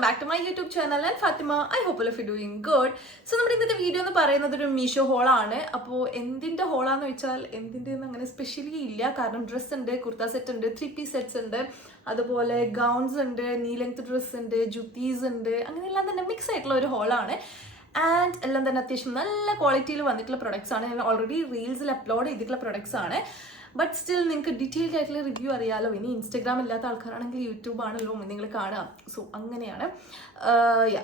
welcome back to my YouTube channel and Fatima. I hope all of you doing good. So നമ്മുടെ ഇന്നത്തെ video എന്ന് പറയുന്നത് ഒരു മീഷോ ഹോളാണ്. അപ്പോൾ എന്തിന്റെ ഹോളാന്ന് വെച്ചാൽ എന്തിന്റെ അങ്ങനെ സ്പെഷ്യലി ഇല്ല. കാരണം ഡ്രസ് ഉണ്ട്, കുർത്ത സെറ്റ് ഉണ്ട്, 3-piece സെറ്റ്സ് ഉണ്ട്, അതുപോലെ ഗൗൺസ് ഉണ്ട്, നീ ലെങ്ത് ഡ്രസ് ഉണ്ട്, ജുത്തീസ് ഉണ്ട്, അങ്ങനെയെല്ലാം തന്നെ മിക്സ് ആയിട്ടുള്ള ഒരു ഹോളാണ്. ആൻഡ് എല്ലാം തന്നെ അത്യാവശ്യം നല്ല ക്വാളിറ്റിയിൽ വന്നിട്ടുള്ള പ്രൊഡക്ട്സ് ആണ്. ഞാൻ ഓൾറെഡി റീൽസിൽ അപ്ലോഡ് ചെയ്തിട്ടുള്ള പ്രൊഡക്ട്സ് ആണ്. ബട്ട് സ്റ്റിൽ നിങ്ങൾക്ക് ഡീറ്റെയിൽഡ് ആയിട്ടുള്ള റിവ്യൂ അറിയാലോ. ഇനി ഇൻസ്റ്റാഗ്രാം ഇല്ലാത്ത ആൾക്കാരാണെങ്കിൽ യൂട്യൂബ് ആണല്ലോ നിങ്ങൾ കാണുക. സോ അങ്ങനെയാണ്.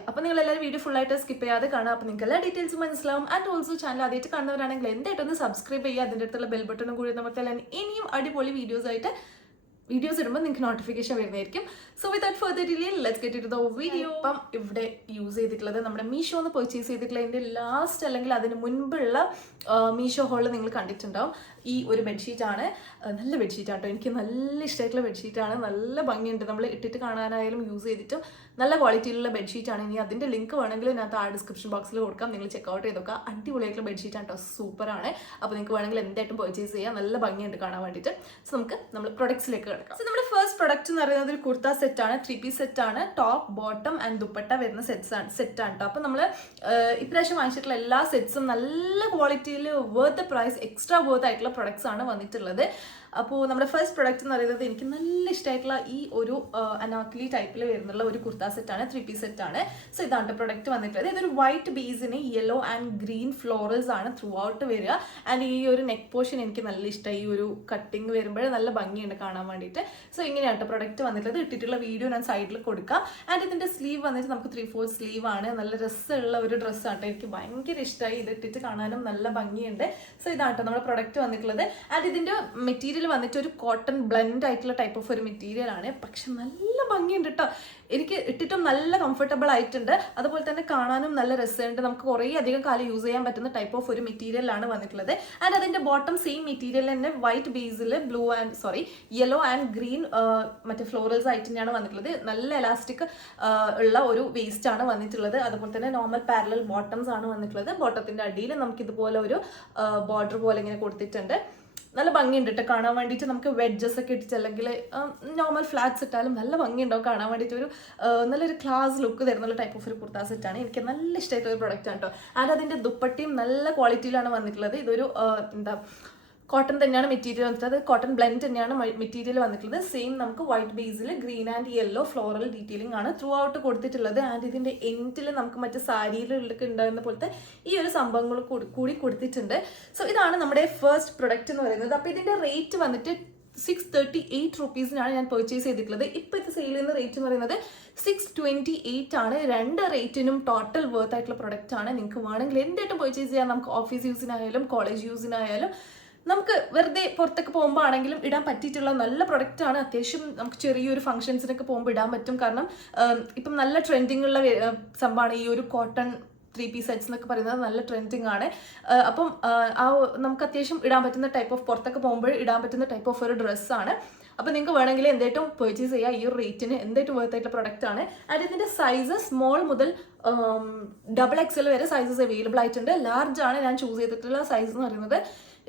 അപ്പോൾ നിങ്ങൾ എല്ലാവരും വീഡിയോ ഫുള്ളായിട്ട് സ്കിപ്പ് ചെയ്യാതെ കാണുക. അപ്പോൾ നിങ്ങൾക്ക് എല്ലാ ഡീറ്റെയിൽസും മനസ്സിലാവും. ആൻഡ് ഓൾസോ ചാനൽ ആദ്യമായിട്ട് കാണുന്നവരാണെങ്കിൽ എന്തായിട്ടൊന്ന് സബ്സ്ക്രൈബ് ചെയ്യുക. അതിൻ്റെ അടുത്തുള്ള ബെൽ ബട്ടണും കൂടി നമുക്ക് ഇനിയും അടിപൊളി വീഡിയോസ് ഇടുമ്പോൾ നിങ്ങൾക്ക് നോട്ടിഫിക്കേഷൻ വരുന്നതായിരിക്കും. So without further delay let's get into the video. ഇപ്പം ഇവിടെ യൂസ് ചെയ്തിട്ടുള്ളത് നമ്മുടെ മീഷോ എന്ന് പർച്ചേസ് ചെയ്തിട്ടുള്ളതിൻ്റെ ലാസ്റ്റ് അല്ലെങ്കിൽ അതിന് മുൻപുള്ള മീഷോ ഹോളിൽ നിങ്ങൾ കണ്ടിട്ടുണ്ടാവും. ഈ ഒരു ബെഡ്ഷീറ്റാണ്. നല്ല ബെഡ്ഷീറ്റാണ് കേട്ടോ. എനിക്ക് നല്ല ഇഷ്ടമായിട്ടുള്ള ബെഡ്ഷീറ്റാണ്. നല്ല ഭംഗിയുണ്ട്. നമ്മൾ ഇട്ടിട്ട് കാണാനായാലും യൂസ് ചെയ്തിട്ടും നല്ല ക്വാളിറ്റിയിലുള്ള ബെഡ്ഷീറ്റാണ്. ഇനി അതിൻ്റെ ലിങ്ക് വേണമെങ്കിൽ ഞാൻ ആ ഡിസ്ക്രിപ്ഷൻ ബോക്സിൽ കൊടുക്കാം. നിങ്ങൾ ചെക്കൗട്ട് ചെയ്ത് നോക്കുക. അടിപൊളിയായിട്ടുള്ള ബെഡ്ഷീറ്റാണ് കേട്ടോ. സൂപ്പറാണ്. അപ്പോൾ നിങ്ങൾക്ക് വേണമെങ്കിൽ എന്തായിട്ടും പർച്ചേസ് ചെയ്യാം. നല്ല ഭംഗിയുണ്ട് കാണാൻ വേണ്ടിയിട്ട്. സോ നമുക്ക് നമ്മൾ പ്രൊഡക്ട്സിലേക്ക് കിടക്കാം. സോ നമ്മുടെ ഫസ്റ്റ് പ്രൊഡക്റ്റ് എന്ന് പറയുന്നത് ഒരു കുർത്ത സെറ്റാണ്. 3-piece സെറ്റാണ്. ടോപ്പ്, ബോട്ടം ആൻഡ് ദുപ്പട്ട വരുന്ന സെറ്റാണ് കേട്ടോ. അപ്പോൾ നമ്മൾ ഇപ്രാവശ്യം വാങ്ങിച്ചിട്ടുള്ള എല്ലാ സെറ്റ്സും നല്ല ക്വാളിറ്റിയിൽ worth the price, extra worth ആയിട്ടുള്ള പ്രൊഡക്ട്സ് ആണ് വന്നിട്ടുള്ളത്. അപ്പോൾ നമ്മുടെ ഫസ്റ്റ് പ്രൊഡക്റ്റ് എന്ന് പറയുന്നത് എനിക്ക് നല്ല ഇഷ്ടമായിട്ടുള്ള ഈ ഒരു അനാർക്കലി ടൈപ്പിൽ വരുന്നുള്ള ഒരു കുർത്ത സെറ്റാണ്. 3-piece സെറ്റാണ്. സോ ഇതാണ് പ്രൊഡക്റ്റ് വന്നിട്ടുള്ളത്. ഇതൊരു white basin yellow and green florals ആണ് ത്രൂ ഔട്ട് വരിക. ആൻഡ് ഈ ഒരു നെക്ക് പോർഷൻ എനിക്ക് നല്ല ഇഷ്ടമായി. ഈ ഒരു കട്ടിങ് വരുമ്പോൾ നല്ല ഭംഗിയുണ്ട് കാണാൻ വേണ്ടിയിട്ട്. സോ ഇങ്ങനെയാണ് പ്രൊഡക്റ്റ് വന്നിട്ടുള്ളത്. ഇട്ടിട്ടുള്ള വീഡിയോ ഞാൻ സൈഡിൽ കൊടുക്കാം. ആൻഡ് ഇതിൻ്റെ സ്ലീവ് വന്നിട്ട് നമുക്ക് 3/4 സ്ലീവ് ആണ്. നല്ല രസമുള്ള ഒരു ഡ്രസ്സാണ്. എനിക്ക് ഭയങ്കര ഇഷ്ടമായി. ഇത് ഇട്ടിട്ട് കാണാനും നല്ല ഭംഗിയുണ്ട്. സോ ഇതാണ് നമ്മുടെ പ്രൊഡക്റ്റ് വന്നിട്ടുള്ളത്. ആൻഡ് ഇതിൻ്റെ മെറ്റീരിയൽ വന്നിട്ട് ഒരു കോട്ടൺ ബ്ലെൻഡ് ആയിട്ടുള്ള ടൈപ്പ് ഓഫ് ഒരു മെറ്റീരിയൽ ആണ്. പക്ഷെ നല്ല ഭംഗിയുണ്ട് കേട്ടോ. എനിക്ക് ഇട്ടിട്ടും നല്ല കംഫർട്ടബിൾ ആയിട്ടുണ്ട്. അതുപോലെ തന്നെ കാണാനും നല്ല രസമുണ്ട്. നമുക്ക് കുറേ അധികം കാലം യൂസ് ചെയ്യാൻ പറ്റുന്ന ടൈപ്പ് ഓഫ് ഒരു മെറ്റീരിയലാണ് വന്നിട്ടുള്ളത്. ആൻഡ് അതിന്റെ ബോട്ടം സെയിം മെറ്റീരിയൽ തന്നെ white Basil yellow and green മറ്റേ ഫ്ലോറൽസ് ആയിട്ട് തന്നെയാണ് വന്നിട്ടുള്ളത്. നല്ല എലാസ്റ്റിക് ഉള്ള ഒരു വേസ്റ്റ് ആണ് വന്നിട്ടുള്ളത്. അതുപോലെ തന്നെ നോർമൽ പാരലൽ ബോട്ടംസ് ആണ് വന്നിട്ടുള്ളത്. ബോട്ടത്തിന്റെ അടിയിൽ നമുക്ക് ഇതുപോലെ ഒരു ബോർഡർ പോലെ ഇങ്ങനെ കൊടുത്തിട്ടുണ്ട്. നല്ല ഭംഗിയുണ്ട് കേട്ടോ കാണാൻ വേണ്ടിയിട്ട്. നമുക്ക് വെഡ്ജസ് ഒക്കെ ഇട്ടിട്ട് അല്ലെങ്കിൽ നോർമൽ ഫ്ലാറ്റ്സ് ഇട്ടാലും നല്ല ഭംഗിയുണ്ടാവും കാണാൻ വേണ്ടിയിട്ട്. ഒരു നല്ലൊരു ക്ലാസ് ലുക്ക് തരുന്നുള്ള ടൈപ്പ് ഓഫ് ഒരു കുർത്ത സെറ്റാണ്. എനിക്ക് നല്ല ഇഷ്ടമായിട്ടുള്ള ഒരു പ്രൊഡക്റ്റ് ആണ് കേട്ടോ. ആൻഡ് അതിൻ്റെ ദുപ്പട്ടയും നല്ല ക്വാളിറ്റിയിലാണ് വന്നിട്ടുള്ളത്. ഇതൊരു കോട്ടൺ തന്നെയാണ് മെറ്റീരിയൽ വന്നിട്ടുള്ളത്. കോട്ടൺ ബ്ലെൻഡ് തന്നെയാണ് മെറ്റീരിയൽ വന്നിട്ടുള്ളത്. സെയിം നമുക്ക് white Basil green and yellow floral detailing ആണ് ത്രൂ ഔട്ട് കൊടുത്തിട്ടുള്ളത്. ആൻഡ് ഇതിന്റെ എൻഡിൽ നമുക്ക് മറ്റേ സാരിയിലൊക്കെ ഉണ്ടാകുന്ന പോലത്തെ ഈ ഒരു സംഭവങ്ങൾ കൂടി കൊടുത്തിട്ടുണ്ട്. സോ ഇതാണ് നമ്മുടെ ഫസ്റ്റ് പ്രൊഡക്റ്റ് എന്ന് പറയുന്നത്. അപ്പോൾ ഇതിന്റെ റേറ്റ് വന്നിട്ട് 638 റുപ്പീസിനാണ് ഞാൻ പർച്ചേസ് ചെയ്തിട്ടുള്ളത്. ഇപ്പോൾ ഇത് സെയിൽ ചെയ്യുന്ന റേറ്റ് എന്ന് പറയുന്നത് 628 ആണ്. രണ്ട് റേറ്റിനും ടോട്ടൽ വർത്ത് ആയിട്ടുള്ള പ്രൊഡക്റ്റ് ആണ്. നിങ്ങൾക്ക് വേണമെങ്കിൽ എന്തായിട്ടും പർച്ചേസ് ചെയ്യാം. നമുക്ക് ഓഫീസ് യൂസിനായാലും കോളേജ് യൂസിനായാലും നമുക്ക് വെറുതെ പുറത്തൊക്കെ പോകുമ്പോൾ ആണെങ്കിലും ഇടാൻ പറ്റിയിട്ടുള്ള നല്ല പ്രൊഡക്റ്റ് ആണ്. അത്യാവശ്യം നമുക്ക് ചെറിയൊരു ഫംഗ്ഷൻസിനൊക്കെ പോകുമ്പോൾ ഇടാൻ പറ്റും. കാരണം ഇപ്പം നല്ല ട്രെൻഡിങ് ഉള്ള സംഭവമാണ് ഈ ഒരു കോട്ടൺ 3-piece സെറ്റ്സ് എന്നൊക്കെ പറയുന്നത്. നല്ല ട്രെൻഡിങ് ആണ്. അപ്പം നമുക്ക് അത്യാവശ്യം ഇടാൻ പറ്റുന്ന ടൈപ്പ് ഓഫ്, പുറത്തൊക്കെ പോകുമ്പോൾ ഇടാൻ പറ്റുന്ന ടൈപ്പ് ഓഫ് ഒരു ഡ്രസ്സാണ്. അപ്പോൾ നിങ്ങൾക്ക് വേണമെങ്കിൽ എന്തായിട്ടും പർച്ചേസ് ചെയ്യുക. ഈ ഒരു റേറ്റിന് എന്തായിട്ടും വർത്ത് ആയിട്ടുള്ള പ്രൊഡക്റ്റ് ആണ്. ആൻഡ് ഇതിൻ്റെ സൈസ് സ്മോൾ മുതൽ XXL വരെ സൈസസ് അവൈലബിൾ ആയിട്ടുണ്ട്. ലാർജ് ആണ് ഞാൻ ചൂസ് ചെയ്തിട്ടുള്ള സൈസ് എന്ന് പറയുന്നത്.